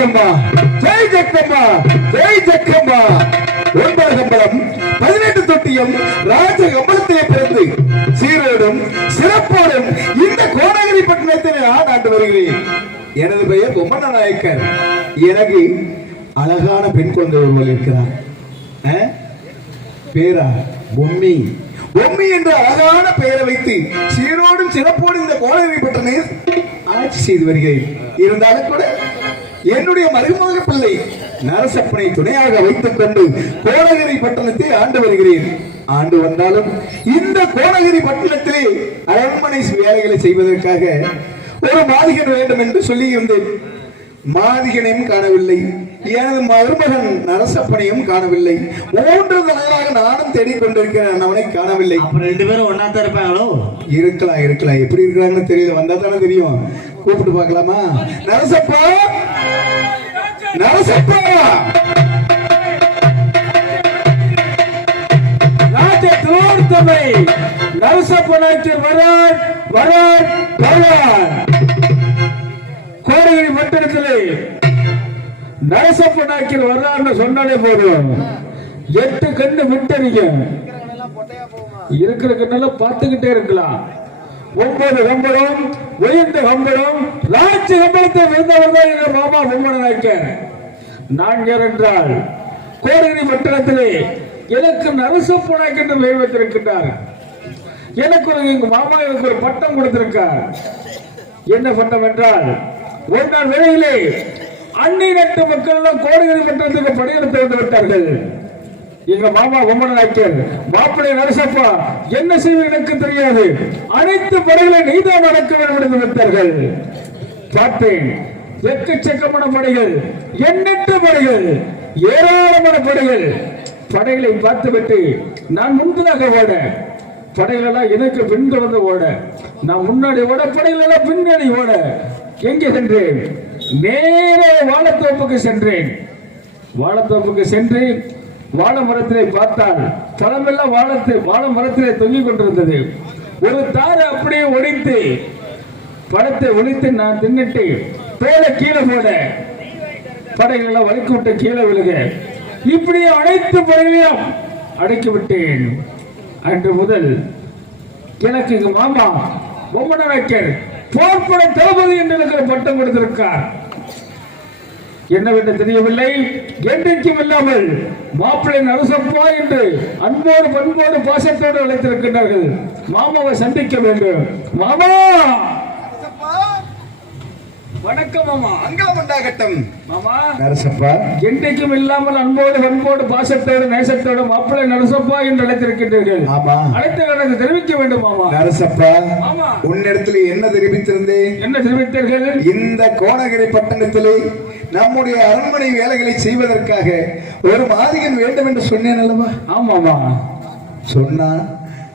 ஜக்கம்மா, ஜெய் ஜக்கம்மா, ஜெய் ஜக்கம்மா. 9 கம்பளம் 18 தொட்டியம் ராஜ கம்பளத்திலே பிறந்து சீரோடும் சிறப்போடும் இந்த கோடகிரி பட்டணத்தில் நான் ஆண்டு வருகிறேன். எனது பெயர் பொம்மண்ண நாயக்கர். எனக்கு அழகான பெண் குழந்தை ஒருவர் இருக்கிறார். பேரா பொம்மி. பொம்மி என்ற அழகான பெயரை வைத்து சீரோடும் சிறப்போடும் இந்த கோடகிரி பட்டணத்தை ஆட்சி செய்து வருகிறேன். இருந்தாலும் கூட என்னுடைய மருமக பிள்ளை நரசப்பனை துணையாக வைத்துக் கொண்டு கோடகிரி பட்டணத்தை ஆண்டு வருகிறேன். ஆண்டு வந்தாலும் இந்த கோடகிரி பட்டணத்திலே அரண்மனை வேலைகளை செய்வதற்காக ஒரு மாதிகன் வேண்டும் என்று சொல்லி இருந்தேன். மாதிகனையும் காணவில்லை, எனது மருமகன் நரசப்பனையும் காணவில்லை. 3 நாளாக நானும் தேடிக்கொண்டிருக்கிறேன், அவனை காணவில்லை. 2 பேரும் ஒன்னா தான் இருப்பாங்களோ? இருக்கலாம் இருக்கலாம், எப்படி இருக்கிறாங்கன்னு தெரியல, வந்தா தானே தெரியும். கூப்பிட்டு பார்க்கலாமா? நரசப்பா, நரசப்பா. நரசப்பனாச்சர் வரான் வரான் வரான். கோடகிரி பட்டணத்திலே நரசப்பனாச்சர் வர்றான்னு சொன்னாலே போதும், 8 கண்ணு விட்டறிங்க. இருக்கிற கண்ணெல்லாம் பார்த்துக்கிட்டே இருக்கலாம். 9 கம்பளம் உயர்ந்த கம்பளம் ராஜ கம்பளத்தை விருந்தவர் தான் எங்க மாமா பொம்மண்ண நாயக்கர். நான் யார் என்றால் கோடகிரி பட்டணத்திலே எனக்கு நரசப்பனாச்சர் என்று பெயர் வைத்திருக்கின்றார். எனக்கு எங்க மாமா எனக்கு ஒரு பட்டம் கொடுத்திருக்கார். என்ன பட்டம் என்றால், ஒரு நாள் வேளையிலே அன்னி நட்டு மக்கள் எல்லாம் கோடகிரி பட்டணத்துக்கு படையெடுத்து வந்து விட்டார்கள். எங்க மாமா பொம்மண்ண நாயக்கர், மாப்பிள்ளை நரசப்பா, என்ன செய்வது எனக்கு தெரியாது, அனைத்து படைகளை நீதான் நடக்க வேண்டும் என்று விட்டார்கள். பார்த்தேன், எக்கச்சக்கமான படைகள், எண்ணற்ற படைகள், ஏராளமான படைகள். படைகளை பார்த்துவிட்டு நான் முன்பதாக ஓட, படைகள் எல்லாம் எனக்கு பின்தொடர்ந்து ஓட, நான் முன்னாடி ஓட, படைகள் எல்லாம் பின்னாடி ஓட. எங்கே சென்றேன்? நேர வாழைத்தோப்புக்கு சென்றேன். வாழைத்தோப்புக்கு சென்று வாழை மரத்திலே பார்த்தால் பழமெல்லாம் வாழை மரத்திலே தொங்கிக் கொண்டிருந்தது. ஒரு தாரை அப்படியே ஒடித்து பழத்தை ஒழித்து நான் தின்னுட்டு பேரை கீழே போட, படைகள் எல்லாம் வலிக்கு விட்டு கீழே விழுக, இப்படியே அனைத்து படைகளையும் அடக்கி விட்டேன். அன்று முதல் எனக்கு எங்க மாமா பொம்மண்ண நாயக்கர் போர்ப்பட தளபதி என்று எனக்கு பட்டம் கொடுத்திருக்கார். என்னவென்று தெரியவில்லை, என்றைக்கும் இல்லாமல் மாப்பிள்ளை நரசப்பா என்று அன்போடு பண்போடு பாசத்தோடு அழைத்திருக்கின்றார்கள். மாமாவை சந்திக்க வேண்டும். மாமா வணக்கம் மாமா. அங்கம் உண்டாகட்டும் மாமா. நரசப்பா என்றைக்கும் இல்லாமல் அன்போடு பண்போடு பாசத்தோடு நேசத்தோடு மாப்பிள்ளை நரசப்பா என்று அழைத்திருக்கின்றீர்கள். ஆமா, அழைத்த காரணத்தை தெரிவிக்க வேண்டும் மாமா. நரசப்பா, உன்னிடத்தில் என்ன தெரிவித்திருந்தேன்? என்ன தெரிவித்தீர்கள்? இந்த கோடகிரி பட்டணத்திலே நம்முடைய அரண்மனை வேலைகளை செய்வதற்காக ஒரு மாதிகன் வேண்டும் என்று சொன்னேன் அல்லவா? ஆமாமா,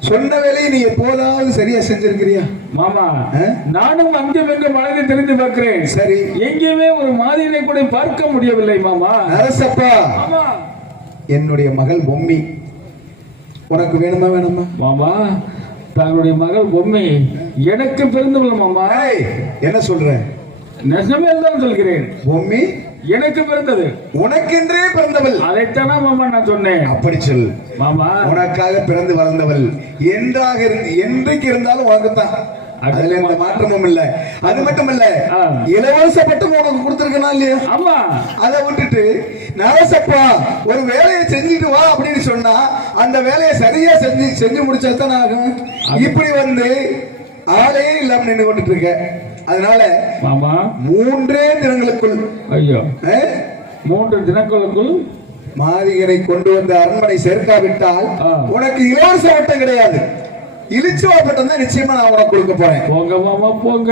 சொன்ன வேலையை நீ எப்போதாவது சரியா செஞ்சிருக்கிறியா? மாமா, நானும் அங்கும் எங்கும் மனதை தெரிந்து பார்க்கிறேன். சரி, எங்கேயுமே ஒரு மாதிரியை கூட பார்க்க முடியவில்லை மாமா. நரசப்பா, என்னுடைய மகள் பொம்மி உனக்கு வேணுமா வேணுமா? மாமா, தங்களுடைய மகள் பொம்மி எனக்கு பிறந்தவள் மாமா. என்ன சொல்ற? நிஜமே தான் சொல்கிறேன். பொம்மி எனக்கு பிறந்தது, உனக்கென்றே பிறந்தவள். அதைத்தானா மாமா நான் சொன்னேன். அப்படி சொல் மாமா. உனக்காக பிறந்து வளர்ந்தவள், என்றைக்கு இருந்தாலும் உனக்குத்தான். அதுல எந்த மாற்றமும் இல்ல. அது மட்டும் இல்ல, இலவச பட்டம் உனக்கு கொடுத்திருக்கா இல்லையா? ஆமா. அதை விட்டுட்டு நரசப்பா ஒரு வேலையை செஞ்சுட்டு வா அப்படின்னு சொன்னா அந்த வேலையை சரியா செஞ்சு முடிச்சாதான் ஆகும். இப்படி வந்து ஆளே இல்லாம நின்று கொண்டு இருக்க. அதனால மாமா 3 தினங்களுக்குள், ஐயோ 3 தினங்களுக்குள் மாதிகரை கொண்டு வந்து அரண்மனை சேர்க்காவிட்டால் உனக்கு இலவச பட்டம் கிடையாது. இலிச்சுவா பட்டம் தான் நிச்சயமா நான் உனக்கு கொடுக்க போறேன். போங்க மாமா போங்க.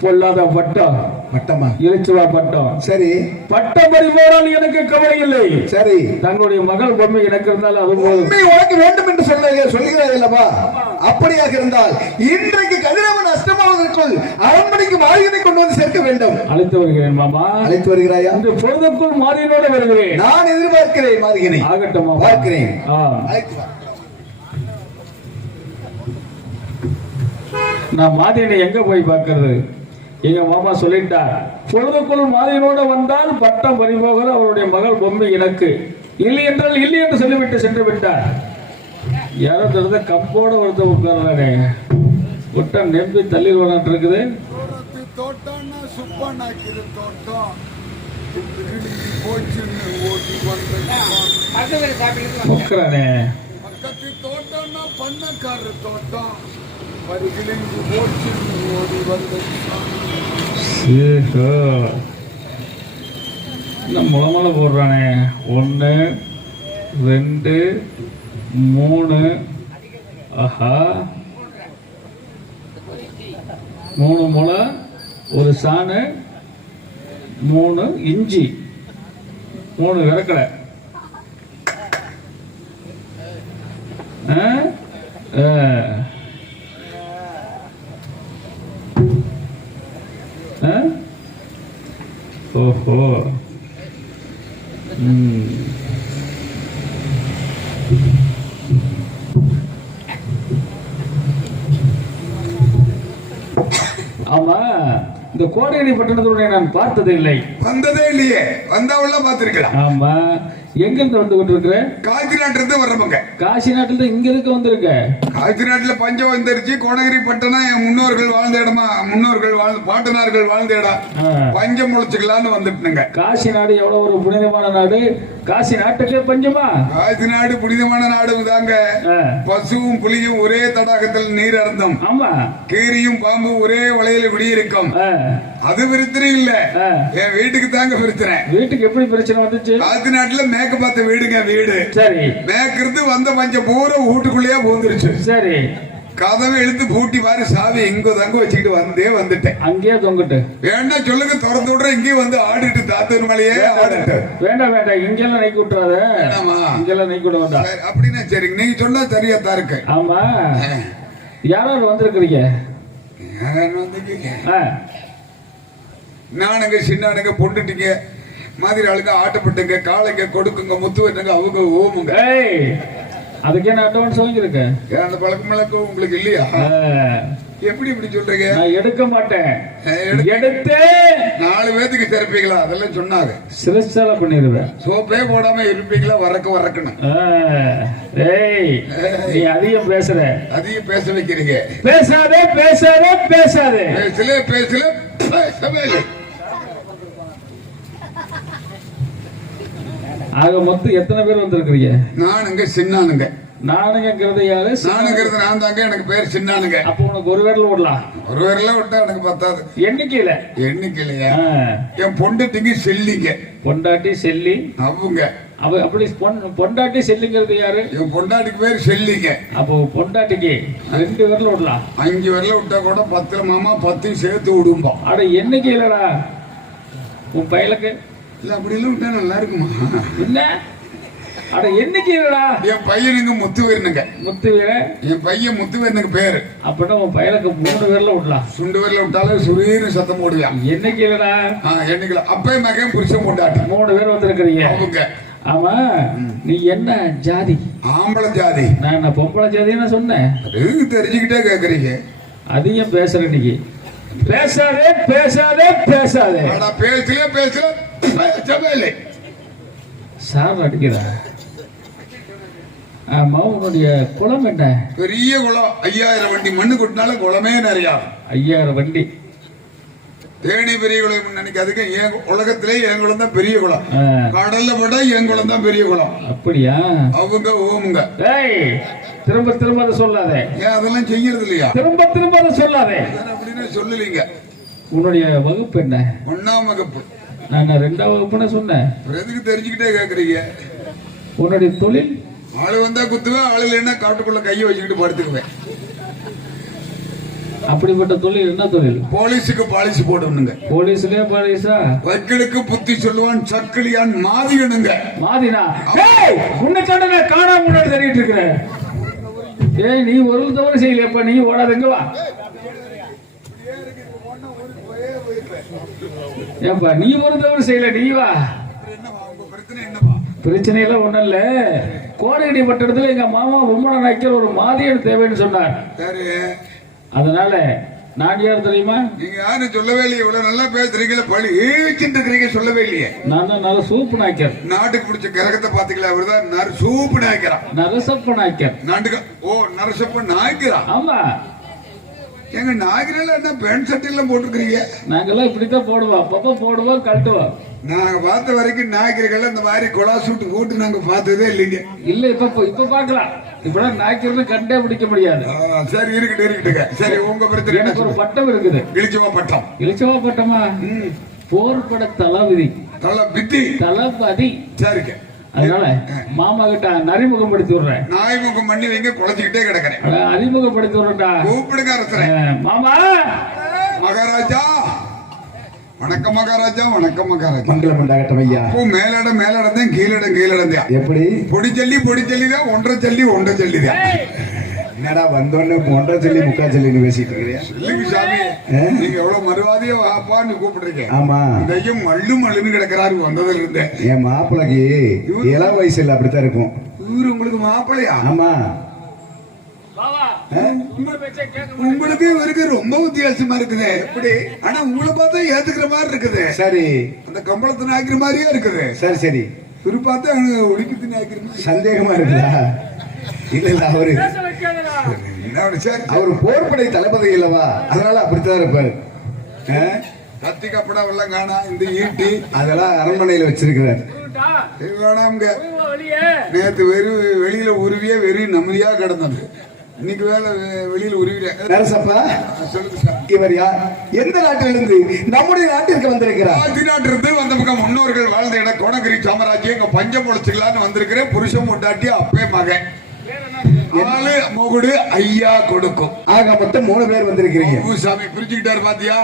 பொல்லாத பட்டம். பட்டமா? இலிச்சுவா பட்டம். சரி, பட்டம் பறி போனால் எனக்கு கவலை இல்லை. சரி, தங்களுடைய மகள் பொம்மை எனக்கு இருந்தால் அது உனக்கு வேண்டும் என்று சொல்லுகிறாய் அல்லவா? அப்படியாக இருந்தால் இன்றைக்கு கதிரவன் அஸ்தமாவதற்குள் அரண்மனைக்கு மாதிகனை கொண்டு வந்து சேர்க்க வேண்டும். அழைத்து வருகிறேன் மாமா. அழைத்து வருகிறாயா? இந்த பொழுதுக்குள் மாதிகனோடு வருகிறேன். நான் எதிர்பார்க்கிறேன் மாதிகனை. ஆகட்டும் மாமா, பார்க்கிறேன். அழைத்து வா. நான் மாதிகனை எங்க போய் பார்க்கிறது? எங்க மாமா சொல்லிட்டார், பொழுதுக்குள் மாதிரியோட வந்தால் பட்டம் பறிபோகிற அவருடைய மகள் பொம்மை எனக்கு, இல்லை என்றால் இல்லை என்று சொல்லிவிட்டு சென்று விட்டார். யாரோ தெரிஞ்ச கம்போட ஒருத்தர் உட்கார்றானே, விட்ட நெம்பி தள்ளி விளாண்டு இருக்குது. தோட்டம்னா சுப்பனாக்கிற தோட்டம் உட்காரானே. பக்கத்து தோட்டம்னா பண்ணக்கார தோட்டம் பரிகிழிஞ்சு போச்சுன்னு ஓடி வந்து இன்னும் முளமலை போடுறானே. 1 2 3. ஆஹா, 3 முளை, 1 சாணு, 3 இஞ்சி, 3 விறக்கடை. ஓஹோ. ஆமா, இந்த கோடையடி பட்டணத்துடைய நான் பார்த்ததே இல்லை. வந்ததே இல்லையே. வந்தவள பார்த்திருக்கலாம். ஆமா, எங்க இருந்து வந்து கொண்டிருக்கிற? காசி நாட்டுல இருந்து வர்றவங்க. காசி நாட்டுல இங்க இருக்க வந்திருக்க? காசி நாட்டுல பஞ்சம் வந்துருச்சு. கோடகிரி பட்டணம் என் முன்னோர்கள் வாழ்ந்த இடமா, முன்னோர்கள் வாழ்ந்த பாட்டனார்கள் வாழ்ந்த இடம். பஞ்சம் முளைச்சுக்கலான்னு வந்துட்டுங்க. காசி நாடு எவ்வளவு ஒரு புனிதமான நாடு. காசி நாட்டுக்கே பஞ்சமா? காசி நாடு புனிதமான நாடு தாங்க. பசுவும் புலியும் ஒரே தடாகத்தில் நீர் அருந்தும். ஆமா, கீரியும் பாம்பு ஒரே வலையில விடியிருக்கும். அது பிரச்சனை இல்ல, என் வீட்டுக்கு தாங்க பிரச்சனை. வீட்டுக்கு எப்படி பிரச்சனை வந்துச்சு? காசி நாட்டுல மேற்கு பார்த்த வீடுங்க வீடு. சரி, மேற்கிருந்து வந்த பஞ்சம் பூரா வீட்டுக்குள்ளேயே பூந்துருச்சு. சரி, கதவை இழுத்து பூட்டி பாரு, சாவி எங்க தங்க வச்சுக்கிட்டு வந்துட்டேன். அங்கேயே தொங்கிட்டு வேண்டாம் சொல்லுங்க, திறந்து விடுற. இங்கேயே வந்து ஆடிட்டு தாத்தூர் மேலேயே ஆடிட்டு. வேண்டாம் வேண்டாம், இங்கெல்லாம் நைக்கு விட்டுறாத. இங்கெல்லாம் நைக்கு விட வேண்டாம் அப்படின்னா சரிங்க, நீங்க சொன்னா சரியா தான் இருக்கு. ஆமா, யாராவது வந்திருக்கிறீங்க? நானுங்க சின்னானுங்க பொண்டுட்டீங்க மாதிரி ஆளுங்க ஆட்டப்பட்டுங்க, காளைங்க கொடுக்குங்க, முத்து வட்டுங்க, அவங்க ஓமுங்க. அதுக்கே நான் அட்வான்ஸ் வாங்கியிருக்கேன். அந்த பழக்கம் உங்களுக்கு இல்லையா? எப்படி இப்படி சொல்றீங்க? நான் எடுக்க மாட்டேன். எடுத்து 4 பேத்துக்கு சிறப்பீங்களா? அதெல்லாம் சொன்னாங்க. சிரச்சால பண்ணிடுவேன். சோப்பே போடாம இருப்பீங்களா? வரக்கணும். நீ அதிகம் பேசுற. அதிகம் பேச வைக்கிறீங்க. பேசாதே பேசாதே பேசாதே. பேசல பேசவே இல்லை. ஆக மொத்தம் எத்தனை பேர் வந்திருக்கிறீங்க? நானுங்க சின்னானுங்க. நானுங்கிறது யாரு? நானுங்கிறது நான் தாங்க. எனக்கு பேர் சின்னானுங்க. அப்ப உனக்கு ஒரு பேர்ல விடலாம். ஒரு பேர்ல விட்டா எனக்கு பத்தாது. எண்ணிக்கையிலையா? என் பொண்டாட்டிங்க செல்லிங்க. பொண்டாட்டி செல்லி அவங்க. அப்படி பொண்டாட்டி செல்லிங்கிறது யாரு? என் பொண்டாட்டிக்கு பேர் செல்லிங்க. அப்போ பொண்டாட்டிக்கு 2 பேர்ல விடலாம். 5 பேர்ல விட்டா கூட 10 மாமா 10 சேர்த்து விடும்பா. அட எண்ணிக்கையிலடா உன் பயலுக்கு. இல்ல அப்படி எல்லாம் விட்டா நல்லா இருக்குமா? என்ன? அட எண்ணிக்கையிலடா. என் பையனுங்க முத்துவீரனுங்க. முத்துவீரன். என் பையன் முத்துவீரனுக்கு பேரு. அப்படின்னா உன் பயலுக்கு 3 பேர்ல விடலாம். சுண்டு பேர்ல விட்டாலும் சுரீர் சத்தம் போடுவான். எண்ணிக்கையிலடா. எண்ணிக்கையில அப்பே மகன் புருஷன் போட்டாட்டி 3 பேர் வந்திருக்கிறீங்க. அவங்க. ஆமா, நீ என்ன ஜாதி? ஆம்பளை ஜாதி. நான் பொம்பளை ஜாதின்னு சொன்னேன். தெரிஞ்சுக்கிட்டே கேக்குறீங்க. அதையும் பேசுற இன்னைக்கு. பேசாதே பேசாதே பேசாதே. பேசல பேசவே இல்லை. சார் அடிக்கிற. ஆமா, உன்னுடைய குளம் என்ன? பெரிய குளம். 5000 வண்டி மண்ணு கொட்டினாலும் குளமே நிறையா. 5000 வண்டி. தேனி பெரிய குளம் நினைக்காதுக்கு. என் உலகத்திலே என் குளம் தான் பெரிய குளம். கடல்ல போட்டா என் குளம் தான் பெரிய குளம். அப்படியா? அவங்க ஓமுங்க. திரும்ப திரும்ப அதை சொல்லாதே. ஏன் அதெல்லாம் செய்யறது இல்லையா? திரும்ப திரும்ப அதை சொல்லாதே. அப்படின்னு சொல்லலீங்க. உன்னுடைய வகுப்பு என்ன? 1ஆம் வகுப்பு. நான் 2ஆம் வகுப்புன்னு சொன்னேன். எதுக்கு தெரிஞ்சுக்கிட்டே கேக்குறீங்க? உன்னுடைய தொழில்? ஆளு வந்தா குத்துவேன், ஆளு இல்லைன்னா காட்டுக்குள்ள கையை வச்சுக்கிட்டு படுத்துக்குவேன். அப்படிப்பட்ட தொழில் என்ன தொழில்? போலீஸுக்கு பாலிசி போடணுங்க. போலீஸ்லயே பாலிசா? வக்கீலுக்கு புத்தி சொல்லுவான், சக்கிலியான் மாதியணுங்க. மாதினா? உன்னை சொன்ன காணாம முன்னாடி தெரியிட்டு இருக்கிறேன். நீ ஒரு தவறு செய்யலையப்ப, நீ ஓடாதங்க வா. ஏப்பா நீ ஒரு தவறு செய்யல, நீ வா. பிரச்சனை எல்லாம் ஒண்ணும் இல்ல. கோடையடி பட்டணத்துல எங்க மாமா பொம்மன நாய்க்கர் ஒரு மாதியன் தேவைன்னு சொன்னார். அதனால நான் யார் தெரியுமா? நீங்க யாரும் சொல்லவே இல்லையே. இவ்வளவு நல்லா பேசுறீங்களே, பழி வச்சுட்டு இருக்கிறீங்க, சொல்லவே இல்லையே. நான் தான் நல்ல சூப்பு நாய்க்கர். நாட்டுக்கு பிடிச்ச கிரகத்தை பாத்தீங்களா? அவர்தான் சூப்பு நாய்க்கிறான். நரசப்ப நாய்க்கர். நாட்டுக்கு நரசப்ப நாய்க்கிறான். ஆமா. எங்க நாய்க்கிறல என்ன பேண்ட் சட்டை எல்லாம் போட்டுருக்கீங்க? நாங்கெல்லாம் இப்படித்தான் போடுவோம், அப்பப்ப போடுவோம், கழட்டுவோம். நாங்க பார்த்த வரைக்கும் நாய்க்கிறகள் இந்த மாதிரி கொலா சூட்டு போட்டு நாங்க பார்த்ததே இல்லைங்க. இல்ல இப்ப பாக்கலாம். இப்பதான் நாய்க்கிறது கண்டே பிடிக்க முடியாது. சரி, இருக்கட்டுங்க. சரி, உங்க பிரச்சனை. எனக்கு ஒரு பட்டம் இருக்குது. இளிச்சவா பட்டம். இளிச்சவா பட்டமா? போர்பட தளபதி. தளபதி. சரிங்க. அதனால மாமா கிட்ட அறிமுகப்படுத்தி விடுறேன். நாய்முகம் பண்ணி வைங்க, குழச்சிக்கிட்டே கிடக்கிறேன். அறிமுகப்படுத்தி விடுறா. கூப்பிடுங்க அரசரே. மாமா. மகாராஜா வணக்கம். மகாராஜா வணக்கம். மகாராஜா மங்களம் உண்டாகட்டும் ஐயா. மேலிடம் தான், கீழிடம் தான். எப்படி? பொடி ஜல்லி தான், ஒன்றரை ஜல்லி தான். என்னடா வந்தோன்னு 1.5 ஜல்லி 3/4 ஜல்லின்னு பேசிட்டு இருக்கிறியா? சொல்லுங்க சாமி, நீங்க எவ்வளவு மறுவாதியா வாப்பான்னு கூப்பிடுறீங்க. ஆமா, இதையும் மல்லுன்னு கிடக்கிறாரு வந்ததுல இருந்தே. என் மாப்பிளைக்கு இளம் வயசுல அப்படித்தான் இருக்கும். இவரு உங்களுக்கு மாப்பிளையா? ஆமா. உங்களுக்கு இவருக்கு ரொம்ப வித்தியாசமா இருக்குது. எப்படி? ஆனா உங்களை பார்த்தா ஏத்துக்கிற மாதிரி இருக்குது. சரி. அந்த கம்பளத்தை நாய்க்கிற மாதிரியே இருக்குது. சரி. இவரு பார்த்தா ஒழிக்கத்து நாய்க்கிற மாதிரி சந்தேகமா இருக்குதா? இல்ல அவரு போர்படை தளபதி இல்லவா, அதனால அப்படித்தான் இருப்பாரு. கத்தி கப்படா எல்லாம் காணா, இந்த ஈட்டி அதெல்லாம் அரண்மனையில வச்சிருக்கிறார். வேணாம்ங்க. நேத்து வெளியில உருவியே நிம்மதியா கிடந்தது. இன்னைக்கு வெளியில உருவிட. நரசப்பா, சொல்லுங்க சார். இவர் யார்? எந்த நாட்டிலிருந்து நம்முடைய நாட்டிற்கு வந்திருக்கிறார்? நாட்டிலிருந்து வந்த பக்கம் முன்னோர்கள் வாழ்ந்த இடம் கோணகிரி சாம்ராஜ்யம். இங்க பஞ்சம் பொழைச்சுக்கலான்னு வந்திருக்கிறேன். புருஷன் முண்டாட்டி அப்பே மகன் மோகுடு ஐயா கொடுக்கும். ஆக மொத்தம் 3 பேர் வந்திருக்கிறீங்க. சாமி பிரிச்சுக்கிட்டாரு பாத்தியா?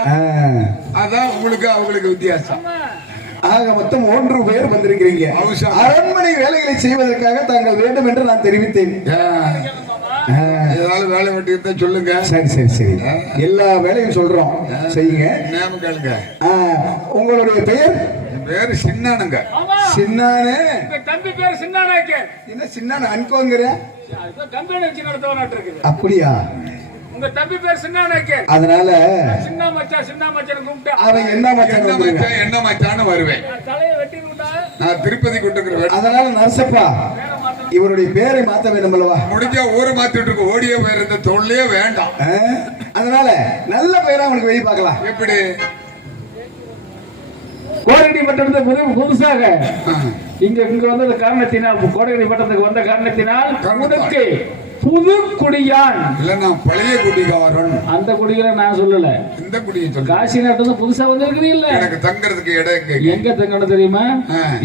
அதான் உங்களுக்கு அவங்களுக்கு வித்தியாசம். ஆக மொத்தம் 3 பேர் வந்திருக்கிறீங்க. அரண்மனை வேலைகளை செய்வதற்காக தாங்கள் வேண்டும் என்று நான் தெரிவித்தேன். ஏதாவது வேலை வெட்டி இருந்தா சொல்லுங்க. சரி. எல்லா வேலையும் சொல்றோம், செய்யுங்க. நேம் கேளுங்க. உங்களுடைய பெயர்? பேரு சின்னானுங்க. சின்னானு. தம்பி பேர் சின்னானாக்கே. என்ன சின்னானு அன்கோங்கற? கம்பெனி வச்சு நடத்துவனாட்டு இருக்குது. அப்படியா? உங்க தம்பி பேர் சின்னானாக்கே. அதனால சின்ன மச்சான் கூப்பிட்டா அவன் என்ன மச்சான்னு வருவேன். தலையை வெட்டி விட்டா நான் திருப்பதி கூட்டுக்கிறேன். அதனால நரசப்பா இவருடைய பேரை மாத்த வேண்டும் அல்லவா? முடிஞ்சா ஊரை மாத்திட்டு இருக்கு. ஓடிய பேர் இந்த தொல்லையே வேண்டாம். அதனால நல்ல பெயரா அவனுக்கு வெளியே பார்க்கலாம். எப்படி? கோடகிரி பட்டணத்துக்கு புதுசாக இங்க வந்த காரணத்தினால், கோடகிரி பட்டணத்துக்கு வந்த காரணத்தினால் உனக்கு புது குடியான் இல்ல, நான் பழைய குடிகாரன். அந்த குடிகளை நான் சொல்லல, இந்த குடியை சொல்ல. காசி நாட்டுல புதுசா வந்திருக்கிறீல்ல, எனக்கு தங்கறதுக்கு இடம் எங்க தங்கணும் தெரியுமா?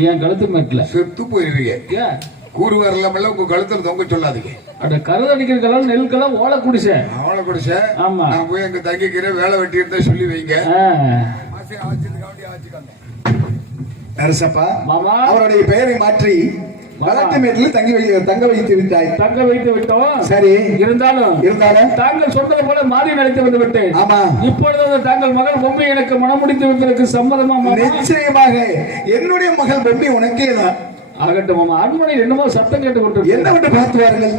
என் கழுத்து மேட்ல. செத்து போயிருவீங்க. கூறு வரலாமல்ல, உங்க கழுத்துல தொங்க சொல்லாதீங்க. அட கருதடிக்கிற கலம், நெல் கலம், ஓலை குடிசை. ஓலை குடிசை. ஆமா. நான் போய் எங்க தங்கிக்கிறேன், வேலை வெட்டி இருந்தா சொல்லி வைங்க. நரசப்பா, அவருடைய பெயரை மாற்றி வளர்த்தமேட்டில் தங்க வைத்து விட்டோம். சரி, இருந்தாலும் தாங்கள் சொன்னது போல மாறி நடித்து வந்து விட்டேன். ஆமா. இப்பொழுது தாங்கள் மகள் பொம்மை எனக்கு மனம் முடித்து விட்டதற்கு சம்மதமா? நிச்சயமாக என்னுடைய மகள் பொம்மை உனக்கே தான். ஆகட்டும் மாமா. அரண்மனையில் என்னமோ சத்தம் கேட்டு கொண்டு என்னவென்று பார்த்து வாருங்கள்.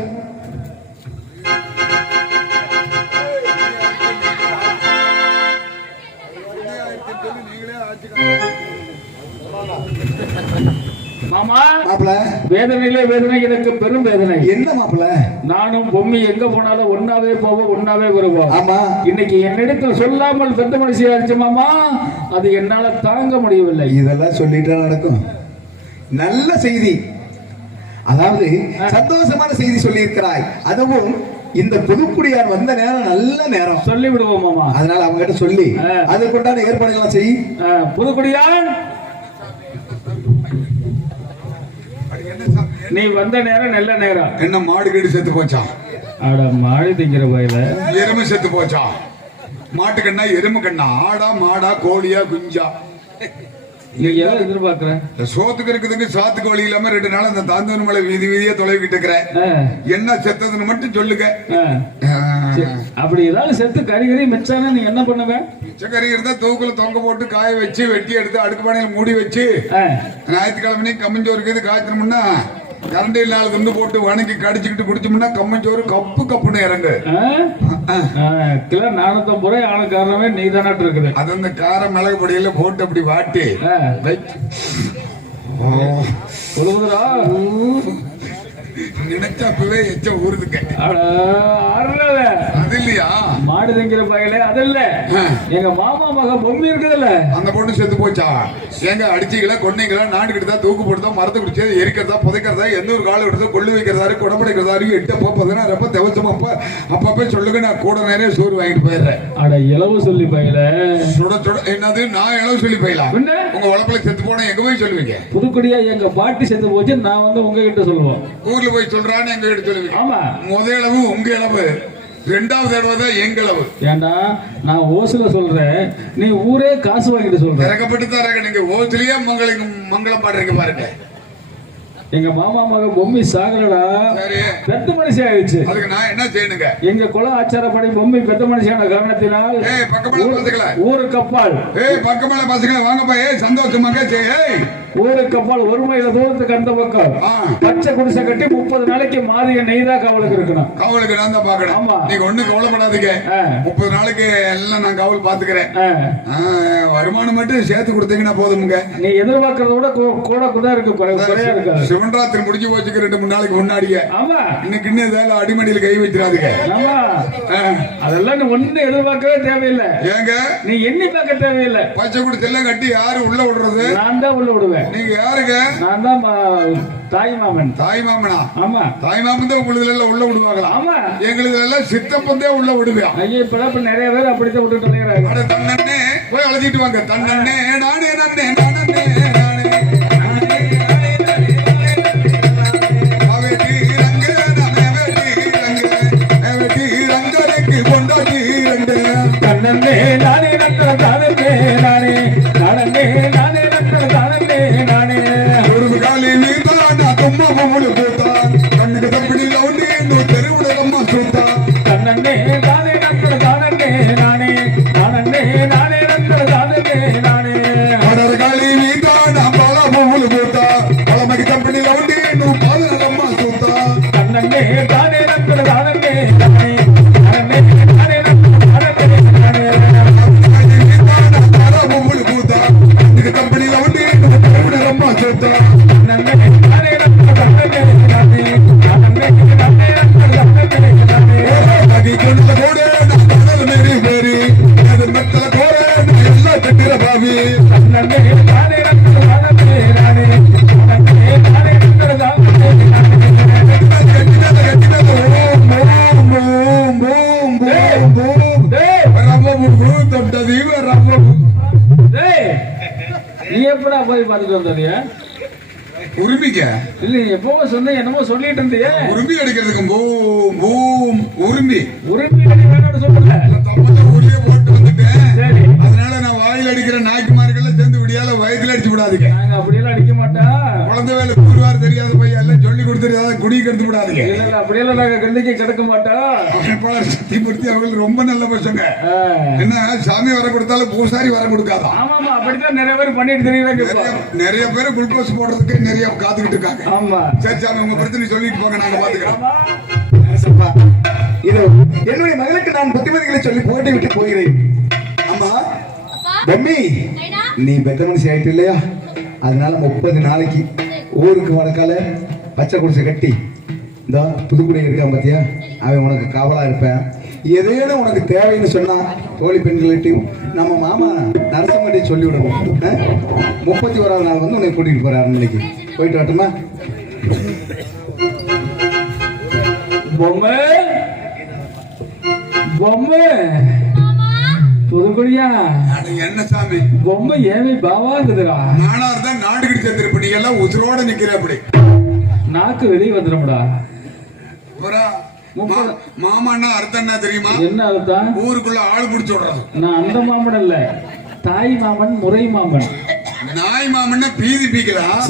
மாமா, வேதனை எனக்கு பெரும் வேதனை. என்ன மாப்பிள? நானும் பொம்மி எங்க போனாலும் ஒன்னாவே போவோம், ஒன்னாவே வருவோம். ஆமா. இன்னைக்கு என்னிடத்தில் சொல்லாமல் பெத்த மனுஷியா இருந்துச்சு மாமா, அது என்னால தாங்க முடியவில்லை. இதெல்லாம் சொல்லிட்டா நடக்கும்? நல்ல செய்தி, அதாவது சந்தோஷமான செய்தி சொல்லி இருக்கிறாய். அதுவும் இந்த புதுக்குடியார் வந்த நேரம் நல்ல நேரம். சொல்லி விடுவோம் மாமா. அதனால அவங்க கிட்ட சொல்லி அதுக்குண்டான ஏற்பாடுகள் செய். புதுக்குடியார், நீ வந்த நேரம் நல்ல நேரம். என்ன மாடு கீடு செத்து போச்சா? ஆட மாடு திங்கிற வயல எருமை செத்து போச்சா? மாட்டு கண்ணா, எருமை கண்ணா, ஆடா மாடா, கோழியா, குஞ்சா? எதிர்பார்க்கிற சோத்துக்கு இருக்குதுங்க. சாத்துக்கு வழி இல்லாம 2 நாள் அந்த தாந்தூர் மலை வீதியா தொலைவிட்டு இருக்கிறேன். என்ன செத்ததுன்னு மட்டும் சொல்லுங்க. அப்படி ஏதாவது செத்து கறி மிச்சானா நீ என்ன பண்ணுவ? மிச்ச கறி இருந்தா தூக்குல தொங்க போட்டு காய வச்சு வெட்டி எடுத்து அடுக்கு பானையில மூடி வச்சு ஞாயிற்றுக்கிழமை கமிஞ்சோருக்கு இது காய்ச்சணும்னா கரண்ட் இல்லாத தின்னு போட்டு வணக்கி கடிச்சுக்கிட்டு குடிச்சோம்னா கம்மஞ்சோறு கப்பு கப்புன்னு இறங்கு. கிலோ 450 ரூபாய் ஆன காரணமே நீ தானாட்டு இருக்குது. அது அந்த கார மிளகு பொடியில போட்டு அப்படி வாட்டி உழுவுதுடா. நினைச்சா அப்பவே எச்ச ஊருதுங்க. அது இல்லையா மாடு திங்கிற பகையில அது இல்ல. எங்க மாமா மக பொம்மி இருக்குதுல்ல, அந்த பொண்ணு செத்து போச்சா? எங்க அடிச்சீங்களா கொன்னீங்களா நாடுகிட்டு தான் தூக்கு போட்டுதா மரத்தை குடிச்சது எரிக்கிறதா புதைக்கிறதா எந்த ஒரு காலம் எடுத்தா கொள்ளு வைக்கிறதாரு குடம்படைக்கிறதாரு 8 ரொம்ப தேவசமா அப்பப்ப சொல்லுங்க, நான் கூட நிறைய சோறு வாங்கிட்டு போயிடுறேன். அட இளவு சொல்லி பையில சுட சுட என்னது நான் இளவு சொல்லி போயிடலாம். உங்க உழப்பில செத்து போனா எங்க போய் சொல்லுவீங்க? புதுக்குடியா எங்க பாட்டி செத்து போச்சு, நான் வந்து உங்ககிட்ட சொல்லுவோம். ஊர்ல போய் சொல்றான்னு எங்க கிட்ட சொல்லுவீங்க. ஆமா, முதல் அளவு உங்க அளவு, 2வது தடவை தான் எங்க அளவு. ஏண்டா நான் ஓசுல சொல்றேன், நீ ஊரே காசு வாங்கிட்டு சொல்ற. இறக்கப்பட்டு தான் நீங்க ஓசுலயே மங்களம் பாடுறீங்க பாருங்க. எங்க மாமா மக பொம்மி சாகலடா, பெத்த மனுஷி ஆயிடுச்சு. அதுக்கு நான் என்ன செய்யணுங்க? எங்க குல ஆச்சாரப்படி பொம்மி பெத்த மனுஷியான காரணத்தினால் ஊருக்கு அப்பால் பக்கமேல பசங்களை வாங்கப்பா சந்தோஷமாக ஊருக்கு அப்பால் 1 மைல் தூரத்துக்கு அந்த பக்கம் பச்சை குடிசை கட்டி 30 நாளைக்கு மாதிரியை நெய்தா காவலுக்கு இருக்கணும். காவலுக்கு நான் தான் பாக்கணும். ஆமா, நீங்க ஒண்ணு கவலைப்படாதீங்க. 30 நாளைக்கு எல்லாம் நான் காவல் பாத்துக்கிறேன். வருமானம் மட்டும் சேர்த்து கொடுத்தீங்கன்னா போதுமுங்க. நீ எதிர்பார்க்கறத விட கூட கூட இருக்கு, குறையா இருக்காது. சிவன்ராத்திரி முடிஞ்சு போச்சுக்கு 2-3 நாளைக்கு முன்னாடியே. ஆமா, இன்னைக்கு இன்னும் ஏதாவது அடிமடியில் கை வச்சிடாதீங்க. ஆமா, அதெல்லாம் நீ ஒண்ணு எதிர்பார்க்கவே தேவையில்லை. ஏங்க நீ எண்ணி பார்க்க தேவையில்லை. பச்சை குடிச்சு எல்லாம் கட்டி யாரு உள்ள விடுறது? நான் தான் உள்ள விடுவேன். நீங்க யாருங்க? நான் தான் தாய் மாமன். தாய் மாமனா? ஆமா, தாய் மாமன் தான் உங்களுக்கு எல்லாம் உள்ள விடுவாங்களா? ஆமா, எங்களுக்கு எல்லாம் சித்தப்பந்தே உள்ள விடுவேன். ஐயா இப்ப நிறைய பேர் அப்படித்தான் விட்டுட்டு தன்னே போய் அழைச்சிட்டு வாங்க. தன்னே நானே நன்னே நானே நானே தன்னே நானே நட்ட தானே நானே நானே நானே நட்ட தானே நானே ஒரு காலி நீதான் அம்மா பொம்முடு போத்தான் கண்ணுக்கு தப்பிடியில் ஒன்று இன்னும் தெருவுட அம்மா சுத்தான். தன்னே நானே நட்ட தானே நானே நானே நானே நட்ட தானே நானே ஒரு காலி நீதான் பாலா பொம்முடு போத்தான் பழமைக்கு தப்பிடியில் ஒன்று இன்னும் பாதுகாத அம்மா சுத்தான். தன்னே தானே நட்ட தானே நானே உரிமைங்க இல்ல எப்பவோ சொன்ன என்னமோ சொல்லிட்டு இருந்தியே. உரிமை அடிக்கிறதுக்கு உரிமை ஊர்லயே போட்டு வந்துட்டேன். அதனால நான் வாயில் அடிக்கிற நாய்க்குமார்கள் சேர்ந்து விடியால வயதுல அடிச்சு விடாதீங்க. நாங்க அப்படியெல்லாம் அடிக்க மாட்டோம். குழந்தை வேலை கூறுவார் தெரியாத பையன் எல்லாம் சொல்லி கொடுத்துருக்காத குடி கெடுத்து விடாதீங்க. அப்படியெல்லாம் நாங்க கண்டிக்க கிடக்க மாட்டோம். சக்திப்படுத்தி அவங்களுக்கு ரொம்ப நல்ல பசங்க. என்ன சாமி வர கொடுத்தாலும் பூசாரி வர கொடுக்காதான். ஆமா, அப்படித்தான் நிறைய பேர் பண்ணிட்டு தெரியுறாங்க. நிறைய பேர் குளுக்கோஸ் போடுறதுக்கு நிறைய காத்துக்கிட்டு இருக்காங்க. ஆமா, சரி சாமி உங்க பிரச்சனை சொல்லிட்டு போங்க, நாங்க பாத்துக்கிறோம். இதோ என்னுடைய மகளுக்கு நான் புத்திமதிகளை சொல்லி போட்டு விட்டு போகிறேன். ஆமா பொம்மி, நீ பெத்த மனுஷி ஆயிட்டு இல்லையா? அதனால 30 நாளைக்கு ஊருக்கு வடக்கால பச்சை குடிசை கட்டி இந்த புதுக்குடி இருக்கான் பாத்தியா, அவன் உனக்கு காவலா இருப்பேன். எதேனும் உனக்கு தேவைன்னு சொன்னா தோழி பெண்கள்கிட்டையும் நம்ம மாமா நரசிம்மகிட்டையும் சொல்லி விடணும். 31வது நாள் வந்து உன்னை கூட்டிட்டு போற அரண்மனைக்கு. போயிட்டு வரட்டுமா? பொம்மை பொம்மை புதுக்குடியா என்ன சாமி பொம்மை ஏமி பாவா இருக்குதுடா. நானா இருந்தா நாடு கிட்ட செத்துருப்ப, நீங்க எல்லாம் உசுரோட நிக்கிற அப்படி நாக்கு வெளியே வந்துடும்டா. மாமான்னா அர்த்தம் என்ன தெரியுமா? என்ன அர்த்தம்? ஊருக்குள்ள ஆள் புடிச்சு விடுறது. நான் அந்த மாமன் இல்ல, தாய் மாமன் முறை மாமன். நாய் மாமன்னா பீதி பீக்கலாம்.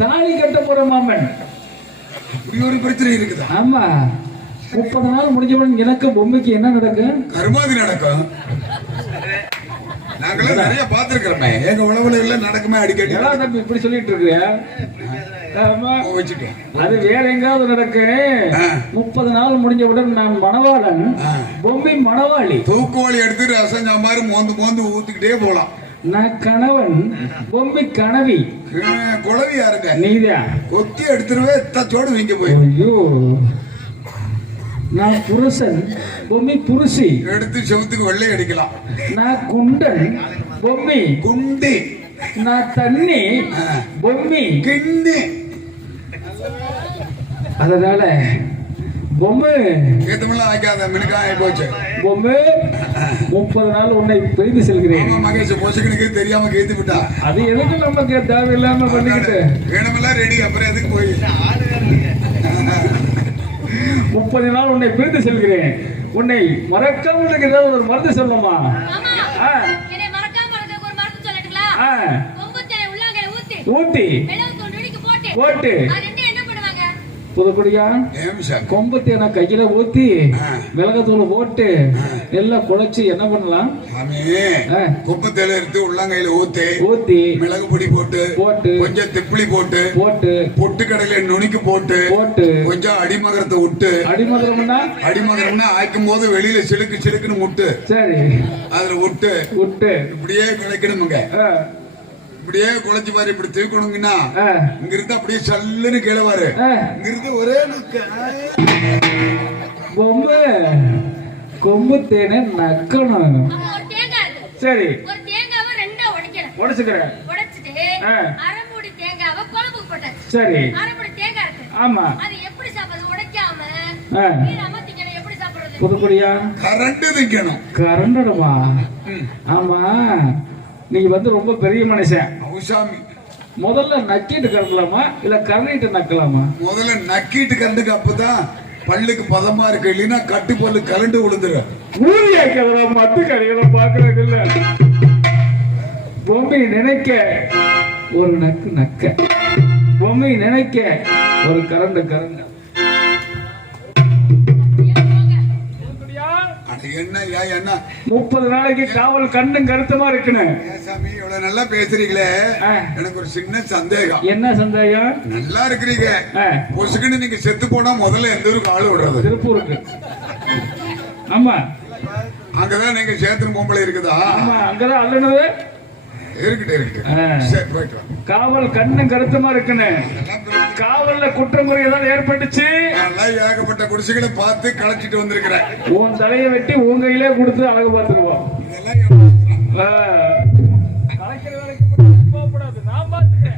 தாலி கட்ட போற மாமன். இப்படி ஒரு பிரச்சனை இருக்குதா? ஆமா, 30 நாள் முடிஞ்சவன் எனக்கு பொம்மைக்கு என்ன நடக்கும்? கருமாதி நடக்கும். நாங்களே நிறைய பாத்துருக்கிறோமே, எங்க உழவுல நடக்குமே அடிக்கடி. எல்லா தம்பி இப்படி சொல்லிட்டு இருக்கியா? ஆமா. வச்சுட்டேன். அது வேற எங்காவது நடக்கு. 30 நாள் முடிஞ்சவுடன் நான் மணவாளன், பொம்மி மணவாளி. தூக்குவாளி எடுத்து ரசம் சாம்பாரு மோந்து மோந்து ஊத்திக்கிட்டே போலாம். நான் கணவன், பொம்மி கனவி. குழவி யாருங்க? நீதான். கொத்தி எடுத்துருவே தச்சோடு வீங்க போய். ஐயோ, நான் புருஷன், பொம்மி புருஷி. எடுத்து செவுத்துக்கு வெள்ளை அடிக்கலாம். நான் குண்டன், பொம்மி குண்டி. நான் தண்ணி, பொம்மி கிண்ணி. அதனால பொம்மை ஏத்தமெல்லாம் ஆக்காத மினுக்காய போச்சு. பொம்மை 30 நாள் உன்னை பிரிந்து செல்கிறேன். மகேஷ் பொசுக்கனுக்கு தெரியாம கேத்து விட்டா. அது எதுக்கு நமக்கு தேவையில்லாம பண்ணிக்கிட்டு? வேணுமெல்லாம் ரெடி, அப்புறம் எதுக்கு போய் 30 நாள் உன்னை பிரிந்து செல்கிறேன். உன்னை மறக்காமல் ஏதாவது ஒரு மருந்து சொல்லணுமா? ஊத்தி போட்டு புதுக்குடியா கொம்பத்தேன கையில ஊத்தி மிளகாத்தூள் போட்டு எல்லாம் குழைச்சு என்ன பண்ணலாம்? குப்பத்தேல எடுத்து உள்ளங்கையில ஊத்தி மிளகு பொடி போட்டு கொஞ்சம் திப்பிலி போட்டு பொட்டு கடையில நுணுக்கி போட்டு கொஞ்சம் அடிமகரத்தை விட்டு. அடிமகரம்னா ஆய்க்கும் போது வெளியில சிலுக்கு சிலுக்குன்னு முட்டு. சரி, அதுல விட்டு இப்படியே குழைக்கணுமுங்க. இப்படியே குழைச்சு பாரு, இப்படி தூக்கணுங்கன்னா இங்க இருந்து அப்படியே சல்லுன்னு கீழவாரு. இங்க இருந்து ஒரே பொம்மை கொம்பு தேனை நக்கணும். சரி, உடைச்சுக்கிறேன். சரி, ஆமா. புதுக்குடியா கரண்ட் திக்கணும். கரண்டமா? ஆமா, நீ வந்து ரொம்ப பெரிய மனுஷன். முதல்ல நக்கிட்டு கறக்கலாமா இல்ல கரண்டிட்டு நக்கலாமா? முதல்ல நக்கிட்டு கரண்டுக்கு, அப்பதான் பல்லுக்கு பதமா இருக்கு. இல்லைன்னா கட்டு பல்லு கரண்டு விழுந்துரும். ஊரியா கதலாம் மத்து கறிகளை பாக்குறாங்க இல்ல. பொம்மை நினைக்க ஒரு நக்கு நக்க, பொம்மை நினைக்க ஒரு கரண்டு கரண்டு. என்ன 30 நாளைக்கு காவல் கண்ணும் கருத்தமா இருக்கணும். சாமி இவ்வளவு நல்லா பேசுறீங்களே, எனக்கு ஒரு சின்ன சந்தேகம். என்ன சந்தேகம்? நல்லா இருக்கிறீங்க, பொசுக்குன்னு நீங்க செத்து போனா முதல்ல எந்த ஊருக்கு ஆளு விடுறது? திருப்பூருக்கு. ஆமா, அங்கதான் நீங்க சேத்திரம் பொம்பளை இருக்குதா? ஆமா, அங்கதான் அல்லனது இருக்கு. காவல் கண்ணும் கருத்தமா இருக்கணும். காவல்ல குற்றமுறை ஏதாவது ஏற்பட்டுச்சு, ஏகப்பட்ட குடிசைகளை பார்த்து களைச்சிட்டு வந்திருக்கிறேன். உன் தலையை வெட்டி உன் கையிலே கொடுத்து அழகு பார்த்துருவோம். கலைக்கிற வேலைக்கு போகக்கூடாது, நான் பார்த்துக்கிறேன்.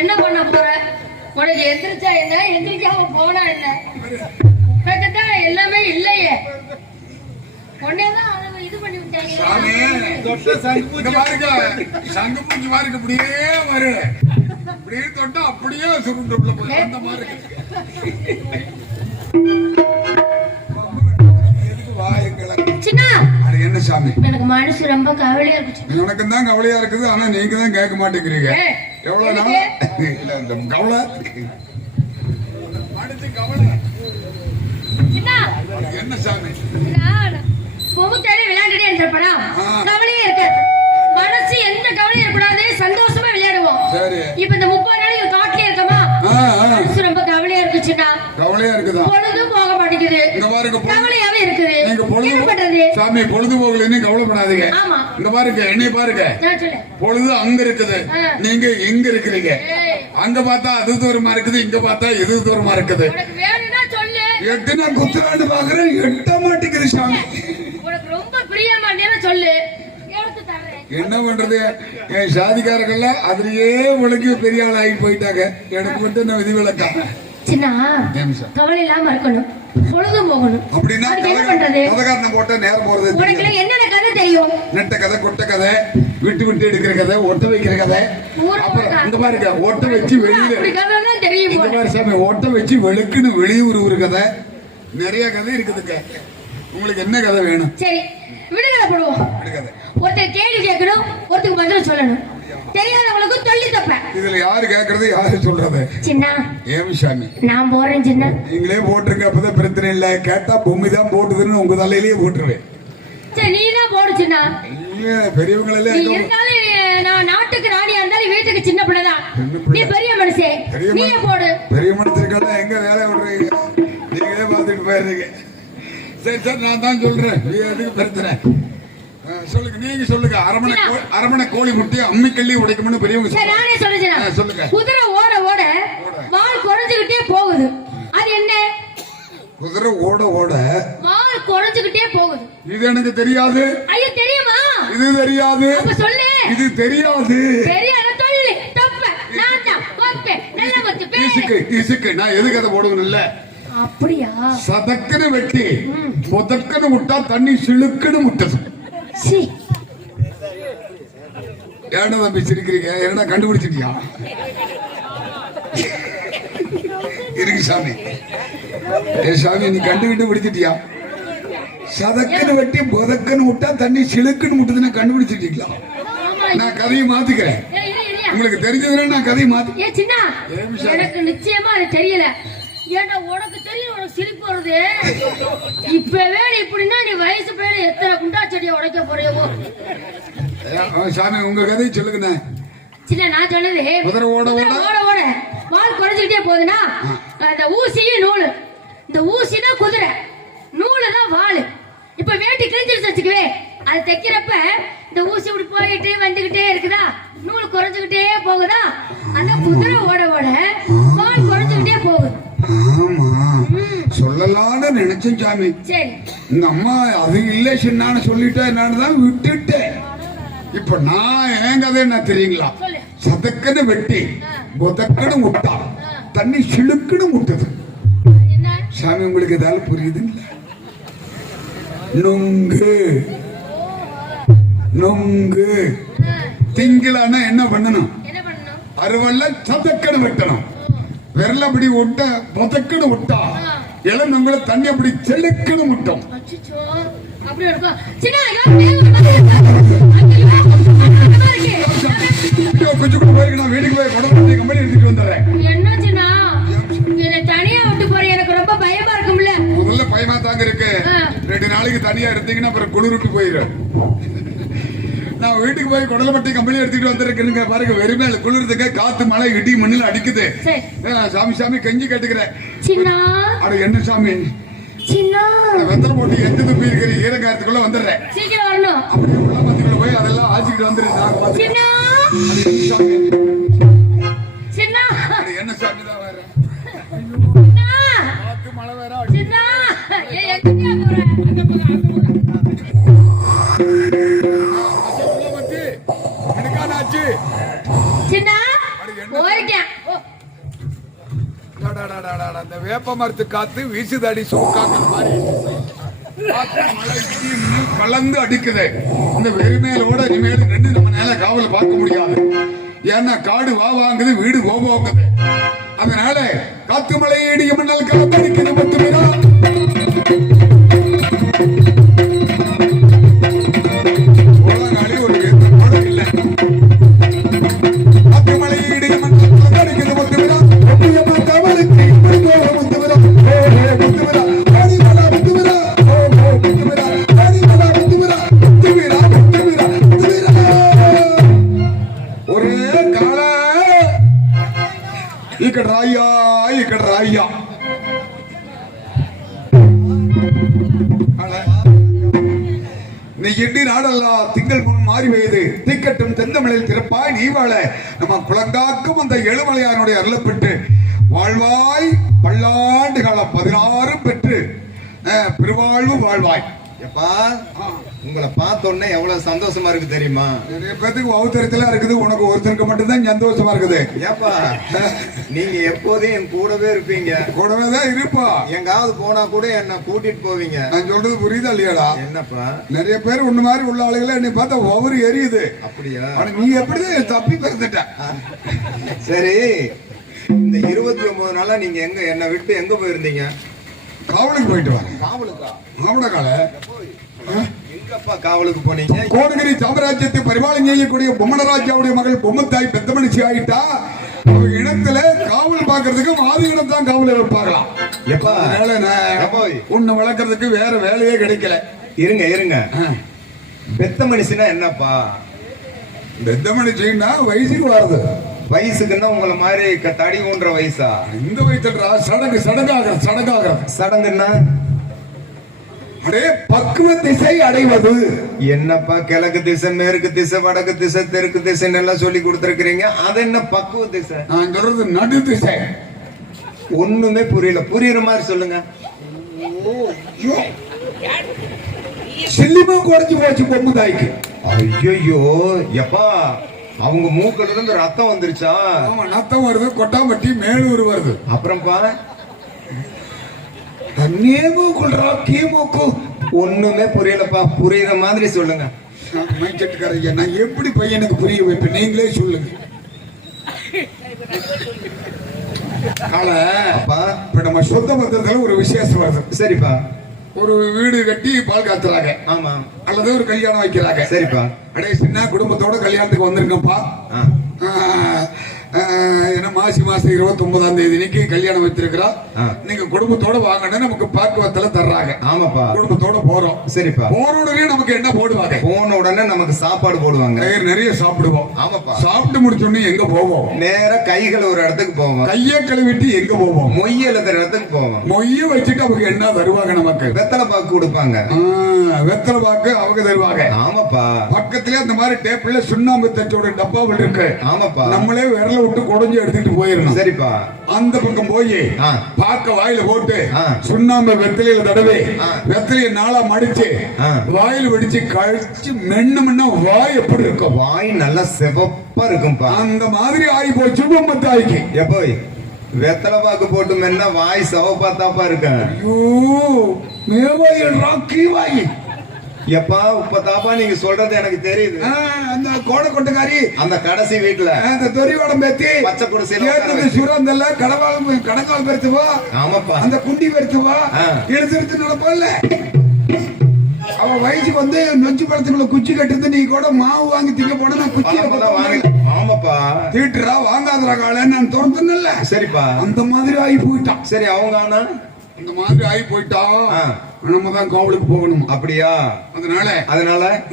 என்ன பண்ண போற? உனக்கு எந்திரிச்சா என்ன, எந்திரிக்காம போனா என்ன? எல்லாமே இல்லையே, உடனேதான் இது பண்ணி விட்டாங்க. சங்கு பூஞ்சி மாதிரி அப்படியே வரு, அப்படியே தொட்டா அப்படியே சுருண்டு போய் அந்த மாதிரி என்ன சாமி? எனக்கு மனசு ரொம்ப கவலையா இருக்கு. எனக்கு தான் கவலையா இருக்குது, ஆனா நீங்க தான் கேட்க மாட்டேங்கிறீங்க. எவ்வளவு நாள் கவலை என்ன சாமி? விளையாண்டுட்டே இருந்தப்படா கவலையே இருக்காது. மனசு எந்த கவலையும் இருக்கக்கூடாது, சந்தோஷமா விளையாடுவோம். இப்ப இந்த 30 நாளைக்கு காட்டிலே இருக்கமா, மனசு ரொம்ப கவலையா இருக்குச்சுன்னா. கவலையா இருக்குதா? பொழுதும் போக மாட்டேங்குது, கவலையாவே இருக்குது. என்ன பண்றது சாமி? பொழுது போகலன்னு கவலைப்படாதீங்க. இங்க பாருங்க, என்னை பாருங்க, பொழுது அங்க இருக்குது, நீங்க எங்க இருக்கிறீங்க. அங்க பார்த்தா அது தூரமா இருக்குது, இங்க பார்த்தா இது தூரமா இருக்குது. எட்டு நான் குத்துறான்னு பாக்குறேன், எட்ட மாட்டேங்குது சாமி. உனக்கு ரொம்ப பிரியமா சொல்லு, என்ன பண்றது? என் சாதிக்காரர்கள் அதுலயே உலகி பெரிய ஆள் ஆகி போயிட்டாங்க. எனக்கு மட்டும் என்ன விதிவிலக்கா? சின்ன கவலை இல்லாம இருக்கணும், பொழுதும் போகணும். அப்படின்னா என்ன பண்றது? கதகாரணம் போட்ட நேரம் போறது. உனக்கு என்னென்ன கதை தெரியும்? நெட்ட கதை, கொட்ட கதை, விட்டு விட்டு எடுக்கிற கதை, ஒட்ட வைக்கிற கதை. அப்புறம் இந்த பாருங்க, ஒட்ட வச்சு வெளியில தெரியும். இந்த மாதிரி சாமி ஒட்ட வச்சு வெளுக்குன்னு வெளியூர் ஒரு கதை, நிறைய கதை இருக்குதுங்க. உங்களுக்கு என்ன கதை வேணும்? சரி, விடுதலை போடுவோம். ஒருத்தர் கேள்வி கேட்கணும், ஒருத்தருக்கு சொல்லணும், தெரியாதவங்களுக்கு சொல்லி தப்பேன். இதுல யாரு கேக்குறது யாரு சொல்றது? சின்ன ஏமிசாமி நான் போறேன் சின்ன. நீங்களே போட்டுருங்க, அப்பதான் பிரச்சனை இல்ல. கேட்டா பொம்மை தான் போட்டுதுன்னு உங்க தலையிலேயே போட்டுருவேன். சரி நீ தான் போடு சின்ன. பெரியவங்க நீ இருந்தாலும் நான் நாட்டுக்கு ராணியா இருந்தாலும் வீட்டுக்கு சின்ன பிள்ளைதான். நீ பெரிய மனுஷே, நீயே போடு. பெரிய மனுஷருக்கெல்லாம் எங்க வேலை விடுறீங்க? நீங்களே பார்த்துட்டு போயிருந்தீங்க. சரி சரி, நான் தான் சொல்றேன். நீ எதுக்கு பிரச்சனை? சொல்லுங்க, நீங்க சொல்லுங்க. அரமணை கோழி முட்டி அம்மி கள்ளி உடைக்கும்னு பெரியவங்க. சரி நானே சொல்லுறேன். சொல்லுங்க. குதிரை ஓட ஓட வால் குறைஞ்சுக்கிட்டே போகுது, அது என்ன? குதிரை ஓட ஓட வால் குறைஞ்சுக்கிட்டே போகுது. இது எனக்கு தெரியாது. ஐயோ தெரியுமா? இது தெரியாது. அப்ப சொல்லு. இது தெரியாது. பெரிய சொல்லு. தப்பு நான் தான் கோப்பே நல்ல மத்து பே. இசுக்கு நான் எதுக்கு அதை போடுவேன் இல்ல. அப்படியா? சதக்குன்னு வெட்டி பொதக்குன்னு விட்டா தண்ணி சிலுக்குன்னு முட்டது. சீ, ஏன்னா தம்பி சிரிக்கிறீங்க? என்ன கண்டுபிடிச்சிட்டியா? இருக்கு சாமி. சாமி நீ கண்டுகிட்டு பிடிச்சிட்டியா? சதக்குன்னு வெட்டி பொதக்குன்னு விட்டா தண்ணி சிலுக்குன்னு முட்டுதுன்னு கண்டுபிடிச்சிட்டீங்களா? நான் கதையை மாத்திக்கிறேன். உங்களுக்கு தெரிஞ்சதுன்னா நான் கதையை மாத்தி. ஏ சின்ன, எனக்கு நிச்சயமா அது தெரியல. ஏன்னா உனக்கு தெரியும், உனக்கு சிரிப்பு வருது. இப்பவே இப்படின்னா நீ வயசு பேர எத்தனை குண்டா செடியை உடைக்க போறியோ? சாமி உங்க கதையை சொல்லுங்க. சின்ன நான் சொன்னது குதிரை ஓட ஓட ஓட வால் குறைஞ்சுக்கிட்டே போகுதுன்னா அந்த ஊசியும் நூலு. இந்த ஊசி தான் குதிரை, நூலு தான் வாலு. இப்ப வேட்டி கிழிஞ்சிருச்சு வச்சுக்கவே, அது தைக்கிறப்ப இந்த ஊசி இப்படி போயிட்டு வந்துகிட்டே இருக்குதா, நூல் குறைஞ்சுக்கிட்டே போகுதா, அந்த குதிரை ஓட ஓட வால் குறைஞ்சுக்கிட்டே போகுது. ஆமா சொல்லலான்னு நினைச்சேன் சாமி. சரி உங்க அம்மா அது இல்ல சின்னான்னு சொல்லிட்டேன், என்னன்னு விட்டுட்டேன். இப்ப நான் என் கதை என்ன தெரியுங்களா? சதக்குன்னு வெட்டி பொதக்குன்னு முட்டா தண்ணி சிலுக்குன்னு முட்டுது. சாமி உங்களுக்கு ஏதாவது புரியுது இல்ல? நொங்கு நொங்கு திங்களானா என்ன பண்ணணும்? அறுவல்ல சதக்குன்னு வெட்டணும். விரல அப்படி விட்ட பொதக்குன்னு விட்டா இளம் நொங்குல தண்ணி அப்படி செலுக்குன்னு முட்டும். கொஞ்சம் கூட போய் நான் வீட்டுக்கு போய் குடம்பட்டி கம்பெனி எடுத்துட்டு வந்துடுறேன். என்னாச்சுன்னா தனியா விட்டு போறேன், எனக்கு ரொம்ப பயமா இருக்கும்ல. முதல்ல பயமா தாங்க இருக்கு. 2 நாளைக்கு தனியா இருந்தீங்கன்னா அப்புறம் குளிருக்கு போயிடும். நான் வீட்டுக்கு போய் குடலப்பட்டி கம்பெனி எடுத்துட்டு வந்திருக்கேனுங்க. பாருங்க வெறுமையில குளிர்றதுக்கு காத்து மழை இடி மண்ணில் அடிக்குது. சாமி சாமி கஞ்சி கேட்டுக்கிறேன். அட என்ன சாமி வெத்தலை போட்டு எந்த துப்பி இருக்கிற ஈரங்காயத்துக்குள்ள வந்துடுறேன். சீக்கிரம் வரணும். அப்படியே உள்ளாமத்துக்குள்ள போய் அதெல்லாம் ஆச்சிக்கிட்டு வந்துருக்கேன். என்ன சாமி தான் வேற மழை வேற அந்த வேப்ப மரத்து காத்து வீசுதடி சோக்காக்கள் மாதிரி கலந்து அடிக்குது. இந்த வெறுமையிலோட இனிமேல் ரெண்டு நம்ம நேர காவல பார்க்க முடியாது. ஏன்னா காடு வாங்குது, வீடு ஓவாங்குது. அதனால காத்து மழை இடிய மண்ணால் காத்தடிக்குது. மட்டுமேரா ஒரு கூட இல்லை. காத்து மழை இடிய மண்ணால் காத்தடிக்குது. மட்டுமேரா கவலைக்கு ఇక్కడ రాయ్యా நீ எண்ணி நாடெல்லாம் திங்கள் முன் மாறி வயது தீக்கட்டும் தெந்தமிழில் திறப்பாய் நீ வாழ நம்ம குலங்காக்கும் அந்த எழுமலையானுடைய அருளப்பட்டு வாழ்வாய் பல்லாண்டு காலம் 16 பெற்று பெருவாழ்வு வாழ்வாய். எப்பா உங்களை பார்த்தோன்னே எவ்வளவு சந்தோஷமா இருக்கு தெரியுமா? நிறைய பேருக்கு அவசரத்துல இருக்குது, உனக்கு ஒருத்தருக்கு மட்டும்தான் சந்தோஷமா இருக்குது. ஏப்பா நீங்க எப்போதும் என் கூடவே இருப்பீங்க. கூடவே தான் இருப்பா. எங்காவது போனா கூட என்ன கூட்டிட்டு போவீங்க. நான் சொல்றது புரியுதா இல்லையாடா? என்னப்பா நிறைய பேர் உன்ன மாதிரி உள்ள ஆளுகளை என்னை பார்த்தா ஒவ்வொரு எரியுது. அப்படியா? நீ எப்படிதான் தப்பி பிறந்துட்ட? சரி இந்த 29 நாளா நீங்க என்ன விட்டு எங்க போயிருந்தீங்க? காவலுக்கு போயிட்டு வரேன். காவலுக்கா? ஆவணக்கால எங்கப்பா காவலுக்கு போனீங்க? கோடகிரி சாம்ராஜ்யத்தை பரிபாலனை செய்யக்கூடிய பொம்மனராஜாவுடைய மகள் பொம்மத்தாய் பெத்த மனுஷி ஆயிட்டா. அவங்க இனத்துல காவல் பாக்குறதுக்கு மாதி இனம் தான் காவலை வைப்பாங்களாம். எப்பா அதனால நான் உன்னை வளர்க்கறதுக்கு வேற வேலையே கிடைக்கல. இருங்க இருங்க, பெத்த மனுஷனா என்னப்பா? பெத்த மனுஷின்னா வயசுக்கு வருது. வயசுக்குன்னா உங்களை மாதிரி தடி ஊன்ற வயசா? இந்த வயசுல சடங்காக சடங்குன்னா அடே பக்குவ திசை அடைவது. என்னப்பா கிழக்கு திசை, மேற்கு திசை, வடக்கு திசை, தெற்கு திசைன்னு எல்லாம் சொல்லி கொடுத்துருக்கீங்க. அது என்ன பக்குவ திசை? நான் சொல்றது நடு திசை. ஒண்ணுமே புரியல, புரியுற மாதிரி சொல்லுங்க. சில்லிமா குறைஞ்சு போச்சு பொம்மு தாய்க்கு. ஐயோ எப்பா, அவங்க மூக்கில இருந்து ரத்தம் வந்துருச்சா? ஆமா, ரத்தம் வருது, கொட்டாம்பட்டி மேலூர் வருது. அப்புறம்ப்பா ஒண்ணுமே புரியலப்பா, புரியுற மாதிரி சொல்லுங்க. மைக்கெட்டுக்காரங்க, நான் எப்படி பையனுக்கு புரிய வைப்பேன், நீங்களே சொல்லுங்க. அப்பா இப்ப நம்ம சொந்த பந்தத்துல ஒரு விசேஷம் வருது. சரிப்பா. ஒரு வீடு கட்டி பால் காத்துறாங்க. ஆமா. அல்லது ஒரு கல்யாணம் வைக்கிறாங்க. சரிப்பா. அடே சின்ன குடும்பத்தோட கல்யாணத்துக்கு வந்திருக்கப்பா. ஏன்னா மாசி மாசம் 29ஆம் தேதி இன்னைக்கு கல்யாணம் வச்சிருக்கிறா. நீங்க குடும்பத்தோட வாங்கன்னு நமக்கு பாக்குவத்துல தர்றாங்க. ஆமாப்பா. குடும்பத்தோட போறோம். சரிப்பா. போன உடனே நமக்கு என்ன போடுவாங்க? போன உடனே நமக்கு சாப்பாடு போடுவாங்க. நிறைய சாப்பிடுவோம். ஆமாப்பா. சாப்பிட்டு முடிச்சோடனே எங்க போவோம்? நேரா கைகள் ஒரு இடத்துக்கு போவோம். கையை கழுவிட்டு எங்க போவோம்? மொய் எழுதுற இடத்துக்கு போவோம். மொய்ய வச்சுட்டு அவங்க என்ன தருவாங்க? நமக்கு வெத்தலை பாக்கு கொடுப்பாங்க. வெத்தலை பாக்கு அவங்க தருவாங்க. ஆமாப்பா. பக்கத்துல அந்த மாதிரி டேபிள்ல சுண்ணாம்பு தச்சோட டப்பாவில் இருக்கு. ஆமாப்பா. நம்மளே விரல விட்டு குடஞ்சி எடுத்துட்டு போயிடணும். சரிப்பா. அந்த பக்கம் போய் பாக்க வாயில போட்டு சுண்ணாம்பு வெத்தலையில தடவை வெத்தலைய நாளா மடிச்சு வாயில வெடிச்சு கழிச்சு மென்னு வாய் எப்படி இருக்கும்? வாய் நல்லா சிவப்பா இருக்கும்பா. அந்த மாதிரி ஆகி போச்சு பொம்மத்தாய்க்கு. எப்போ வெத்தலை பாக்கு போட்டு மென்னா வாய் சிவப்பா தாப்பா இருக்கு. ஐயோ மேவாய் கீவாயி. எப்பா இப்ப தாப்பா நீங்க சொல்றது எனக்கு தெரியுது. அந்த கோடை கொட்டுக்காரி, அந்த கடைசி வீட்டுல அந்த தொரிவாடம் பேத்தி பச்சை குடிசை சுரந்தல்ல கடங்கால் பெருத்துவா. ஆமாப்பா. அந்த குண்டி பெருத்துவா எடுத்து நடப்போம்ல. அவ வயசுக்கு வந்து நொச்சு பழத்துக்குள்ள குச்சி கட்டுறது. நீ கூட மாவு வாங்கி திங்க போன குச்சி. ஆமாப்பா. தீட்டுறா வாங்காதரா கால நான் திறந்தல. சரிப்பா. அந்த மாதிரி ஆகி போயிட்டான். சரி, அவங்க ஆனா இந்த மாதிரி ஆகி போயிட்டா நம்ம தான் காவலுக்கு போகணும். அப்படியா? அதனால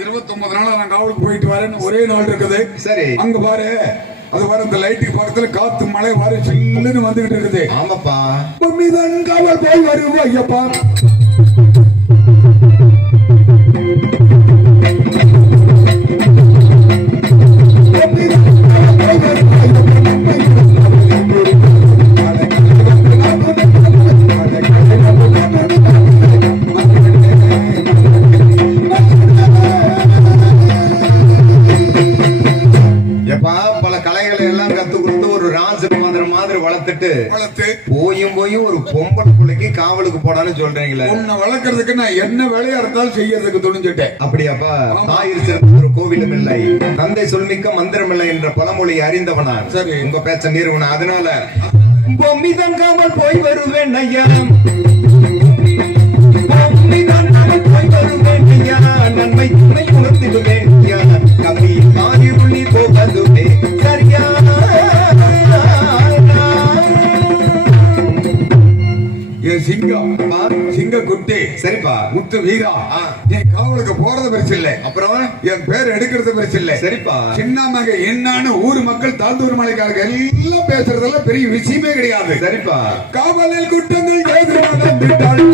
29 நாள் நான் காவலுக்கு போயிட்டு வரேன். ஒரே நாள் இருக்குது. சரி. அங்க பாரு, அது வர இந்த லைட்டுக்கு பக்கத்துல காத்து மழை வாரி சில்லுன்னு வந்துகிட்டு இருக்குது. ஆமாப்பா. மீதான் காவல் போய் வருவோம். ஐயப்பா வளர்த்து போயும் ஒரு பொம்பளை பிள்ளைக்கு காவலுக்கு போடான்னு சொல்றீங்களே. உன்னை வளர்க்கறதுக்கு நான் என்ன வேலையா இருந்தாலும் செய்யறதுக்கு துணிஞ்சிட்டேன். அப்படியாப்பா? தாயிர் சிறந்த ஒரு கோவிலும் இல்லை, தந்தை சொல்மிக்க மந்திரம் இல்லை என்ற பழமொழி அறிந்தவனா. சரி, உங்க பேச்ச மீறுவனா. அதனால பொம்மிதான் காவல் போய் வருவேன் ஐயா, பொம்மிதான் காவல் போய் வருவேன் ஐயா, நன்மை துணை உணர்த்திடுவேன் ஐயா, கம்மி காரிருளி போகதுமே சரியா. சிங்க குட்டி. சரிப்பா. முத்து வீரா, என் காவலுக்கு போறது பெருசு இல்ல, அப்புறம் என் பேர் எடுக்கிறது பெருசு இல்ல. சரிப்பா. சின்ன மக என்னன்னு ஊர் மக்கள் தாந்தூர் மலைக்காரங்க எல்லாம் பேசுறதெல்லாம் பெரிய விஷயமே கிடையாது. சரிப்பா. காவலில் குற்றங்கள் நடந்துட்டால்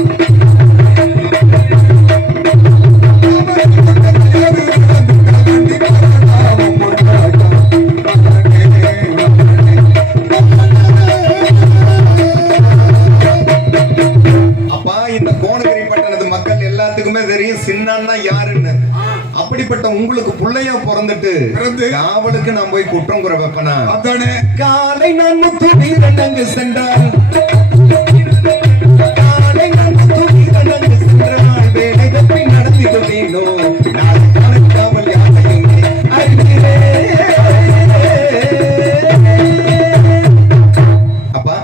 சின்னான்னா யாருன்னு. அப்படிப்பட்ட உங்களுக்கு புள்ளையா பிறந்துட்டு காவலுக்கு நான் போய் குற்றம் குறை வைப்பனா? அதானே. காலை நான் முத்து வீரனங்கு சென்றால், காலை நான் முத்து வீரனங்கு சென்றால் வேலை தப்பி நடத்திட்டு வீணோ நாளை காவல் யாரையும் அறிகிறேன். அப்பா,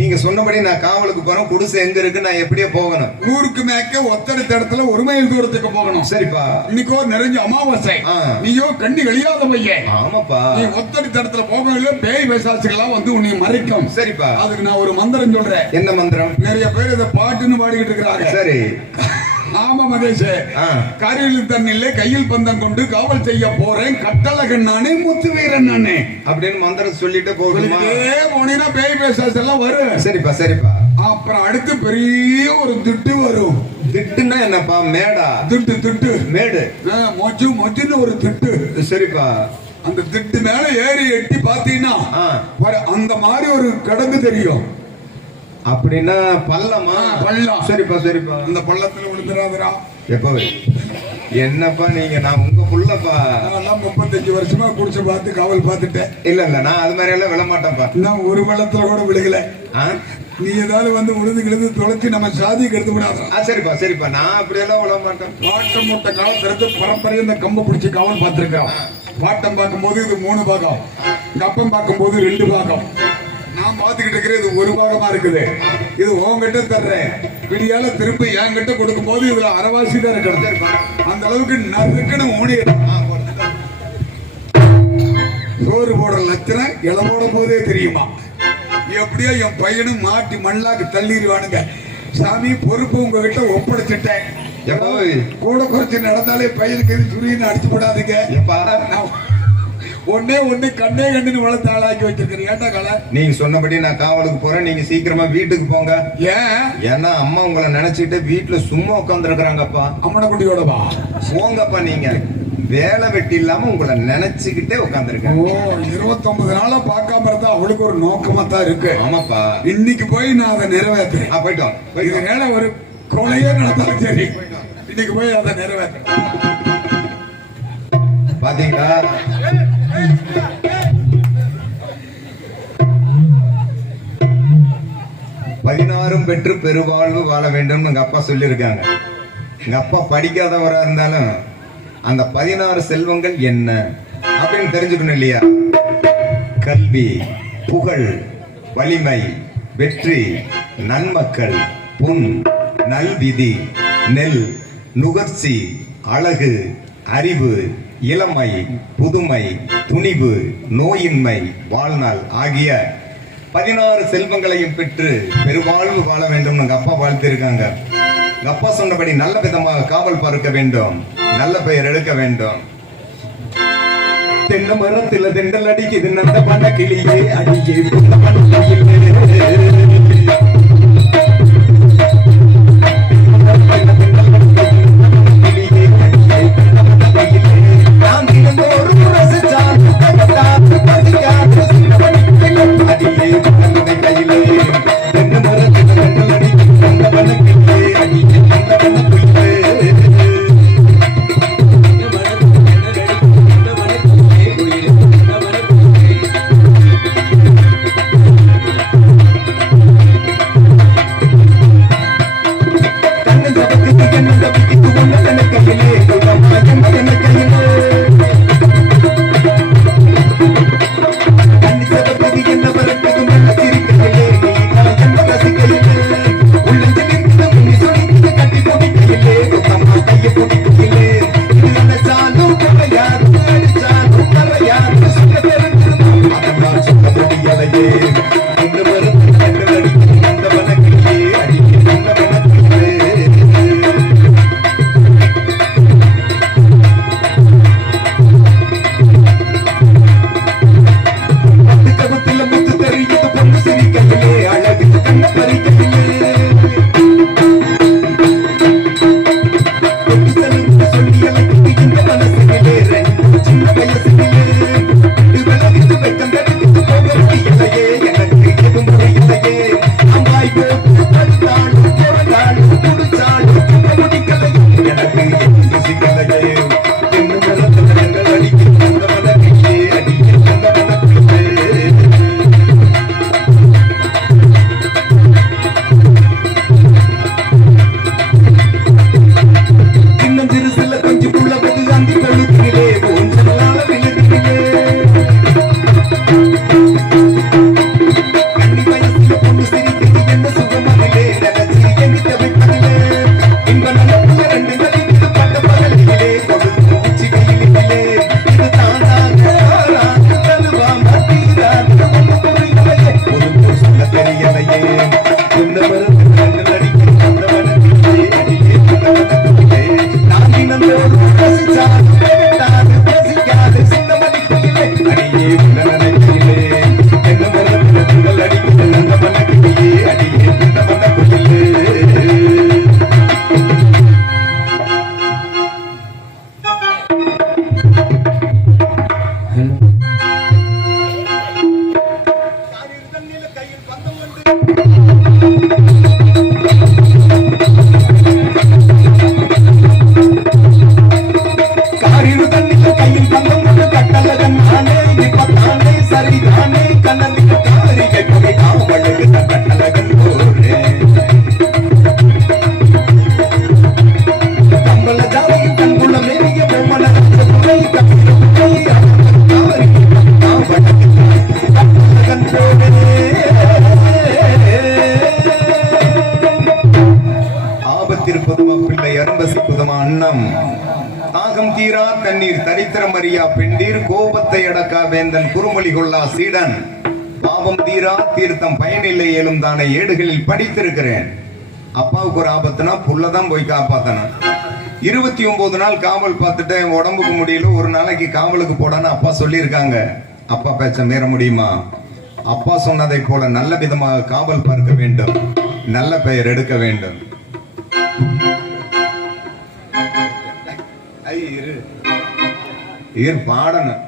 நீங்க சொன்னபடி நான் காவலுக்கு போறேன். குடிசை எங்க இருக்கு, நான் எப்படியே போகணும்? ஊருக்கு மேக்க ஒத்தடி இடத்துல ஒரு மைல் தூரத்துக்கு போகணும். சரிப்பா. இன்னைக்கோ நிறைஞ்ச அமாவாசை. ஆ. நீயோ கண்ணி வெளியாத பையன். ஆமாப்பா. நீ ஒத்தடி இடத்துல போகல பேய் பேசாச்சுக்கெல்லாம் வந்து உன்னை மறைக்கும். சரிப்பா. அதுக்கு நான் ஒரு மந்திரம் சொல்றேன். என்ன மந்திரம்? நிறைய பேர் இதை பாட்டுன்னு பாடிக்கிட்டு இருக்கிறாங்க. சரி. ஆமா மகேஷே. ஆ. கரையில் தண்ணிலே கையில் பந்தம் கொண்டு காவல் செய்ய போறேன், கட்டழக நானே முத்து வீரன் நானே அப்படின்னு மந்திரம் சொல்லிட்டு போகணுமா? போனீங்கன்னா பேய் பேசாஸ் எல்லாம் வரும். சரிப்பா சரிப்பா. அப்புறம் அடுத்து பெரிய ஒரு திட்டு வரும். திட்டுன்னா என்னப்பா? மேடா? திட்டு திட்டு மேடு. மொஜு மொஜுன்னு ஒரு திட்டு. சரிப்பா. அந்த திட்டு மேல ஏறி எட்டி பாத்தீங்கன்னா ஆ. அந்த மாதிரி ஒரு கடங்கு தெரியும். அப்படின்னா பள்ளமா? பள்ளம். சரிப்பா சரிப்பா. அந்த பள்ளத்துல விழுந்துடாதரா. எப்ப? என்னப்பா நீங்க, நான் உங்க புள்ளப்பா. நான் 35 வருஷமா குடிச்சு பார்த்து காவல் பார்த்துட்டேன். இல்ல இல்ல, நான் அது மாதிரி எல்லாம் விழ மாட்டேன்ப்பா. நான் ஒரு பள்ளத்துல கூட விழுகல. ஆ? நீ ஏதாவது வந்து விழுந்து கிழுந்து தொலைச்சி நம்ம சாதிக்கு எடுத்து விடாத. சரிப்பா சரிப்பா, நான் அப்படியெல்லாம் விழ மாட்டேன். பாட்டம் மூட்டை காலத்திலிருந்து பரம்பரையை இந்த கம்பை பிடிச்சி காவல் பார்த்திருக்கிறோம். பாட்டம் பார்க்கும்போது இது 3 பாகம், கப்பம் பார்க்கும்போது 2 பாகம். நான் பார்த்துக்கிட்டு இருக்கிறேன், இது 1 பாகமா இருக்குது. இது உன்கிட்ட தர்றேன், பிடியால திருப்பி என்கிட்ட கொடுக்கும் போது இதுல அரைவாசி தான் இருக்கணும். அந்த அளவுக்கு நறுக்குன்னு ஊனி சோறு போடுற லட்சணம் இளமோட போதே தெரியுமா? எப்படியோ என் பையனும் மாட்டி மண்ணாக்கு தள்ளிடுவானுங்க. சாமி பொறுப்பு உங்ககிட்ட ஒப்படைச்சிட்டேன். கூட குறைச்சு நடந்தாலே பையனுக்கு எது சுரின்னு அடிச்சு போடாதீங்க. ஒண்ணு கண்ணே கண்ணுன்னு வளர்த்து ஆளாக்கி வச்சிருக்கேன். ஏன்டா கால நீங்க சொன்னபடி நான் காவலுக்கு போறேன். நீங்க சீக்கிரமா வீட்டுக்கு போங்க. ஏன்? ஏன்னா அம்மா உங்களை நினைச்சிட்டு வீட்டுல சும்மா உட்கார்ந்து இருக்கிறாங்கப்பா. அம்மனை குட்டியோடவா? போங்கப்பா. நீங்க வேலை வெட்டி இல்லாம உங்களை நினைச்சுக்கிட்டே உட்கார்ந்துருக்கேன். 29 நாளா பார்க்காம இருந்தா அவளுக்கு ஒரு நோக்கமா தான் இருக்கு. ஆமாப்பா. இன்னைக்கு போய் நான் அதை நிறைவேற்றுறேன். போயிட்டோம். இது மேல ஒரு கொலையே நடந்தாலும் சரி, இன்னைக்கு போய் அதை நிறைவேற்ற. பாத்தீங்களா? பதினாறும் பெற்று பெருவாழ்வு வாழ வேண்டும் எங்க அப்பா சொல்லியிருக்காங்க. எங்க அப்பா படிக்காதவரா இருந்தாலும் அந்த 16 செல்வங்கள் என்ன அப்படின்னு தெரிஞ்சுக்கணும் இல்லையா? கல்வி, புகழ், வலிமை, வெற்றி, நன்மக்கள், புண், நல்விதி, நெல், நுகர்ச்சி, அழகு, அறிவு, இளமை, புதுமை, துணிவு, நோயின்மை, வாழ்நாள் ஆகிய 16 செல்வங்களையும் பெற்று பெருவாழ்வு வாழ வேண்டும் எங்க அப்பா வாழ்த்திருக்காங்க. எங்க அப்பா சொன்னபடி நல்ல விதமாக காவல் பார்க்க வேண்டும், நல்ல பெயர் எடுக்க வேண்டும். தென்னை மரத்துல தெண்டல் அடிக்குது நல்ல பண்ண கிளியே அடியே புண்ண பண்ண மகன் நானே இப்பத்தானே சரிதானே கண்ணனுக்கு காரிகை கொடி காவலுக்கு கண்ணழகன் போறேன் கம்பள ஜாலையில் கண்குள்ள மேறிய பொம்மன துணை கப்பிலை காவலுக்கு கண்ணழகன் போறேன் ஆபத்திருப்பதுமா பிள்ளை அரும்பசிப்பதுமா அன்னம் தாகம் தீரா தண்ணீர் தரித்திரம் அறியா பெண்டீர் கோபத்தை அடக்கா வேந்தன் குறுமொழி கொள்ளா சீடன் பாவம் தீரா தீர்த்தம் பயனில்லை ஏலும் தானே ஏடுகளில் படித்திருக்கிறேன். அப்பாவுக்கு ஒரு ஆபத்துனா புள்ளதான் போய் காப்பாத்தணும். 29 நாள் காவல் பார்த்துட்டு என் உடம்புக்கு முடியல, ஒரு நாளைக்கு காவலுக்கு போடான்னு அப்பா சொல்லியிருக்காங்க. அப்பா பேச்ச மீற முடியுமா? அப்பா சொன்னதை போல நல்ல விதமாக காவல் பார்க்க வேண்டும், நல்ல பெயர் எடுக்க வேண்டும். பாடணும்.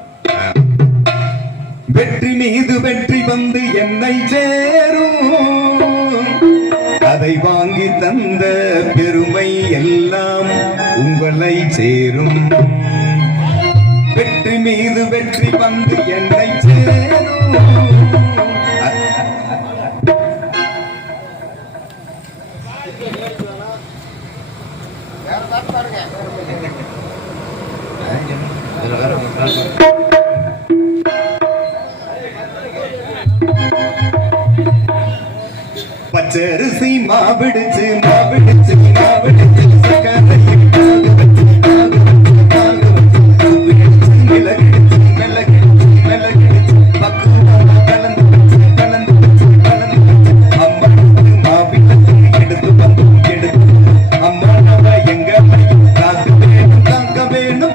வெற்றி மீது வெற்றி வந்து என்னை சேரும், அதை வாங்கி தந்த பெருமை எல்லாம் உங்களை சேரும். வெற்றி மீது வெற்றி வந்து என்னை சேரும். பச்சரிசி மாவிடுச்சு மாவிடுச்சு மாவிடுச்சு மிளகிடுச்சு மிளகிடுச்சு மிளகிடுச்சு பக்குவமா கலந்து கலந்து கலந்து அம்மா மாவிடுச்சு எடுத்து வந்து எடுத்து அம்மா நம்ம எங்க காக்க வேணும் காக்க வேணும்.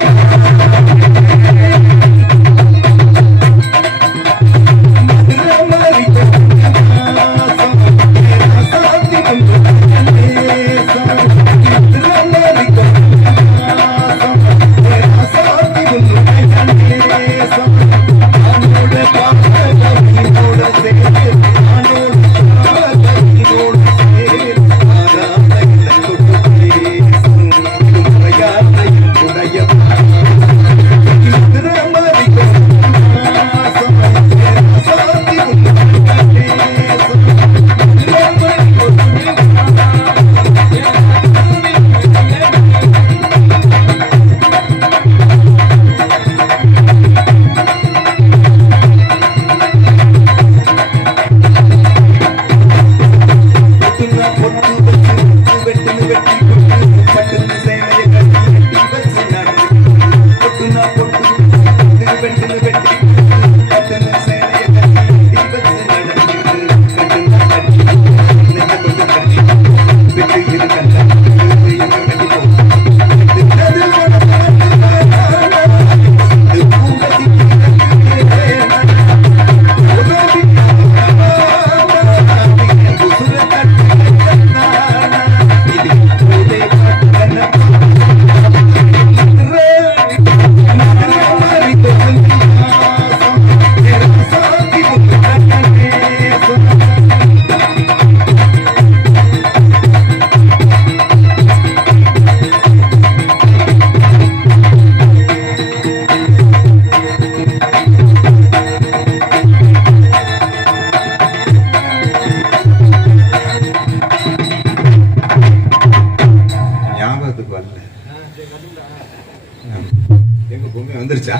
எங்க பொம்மை வந்துருச்சா?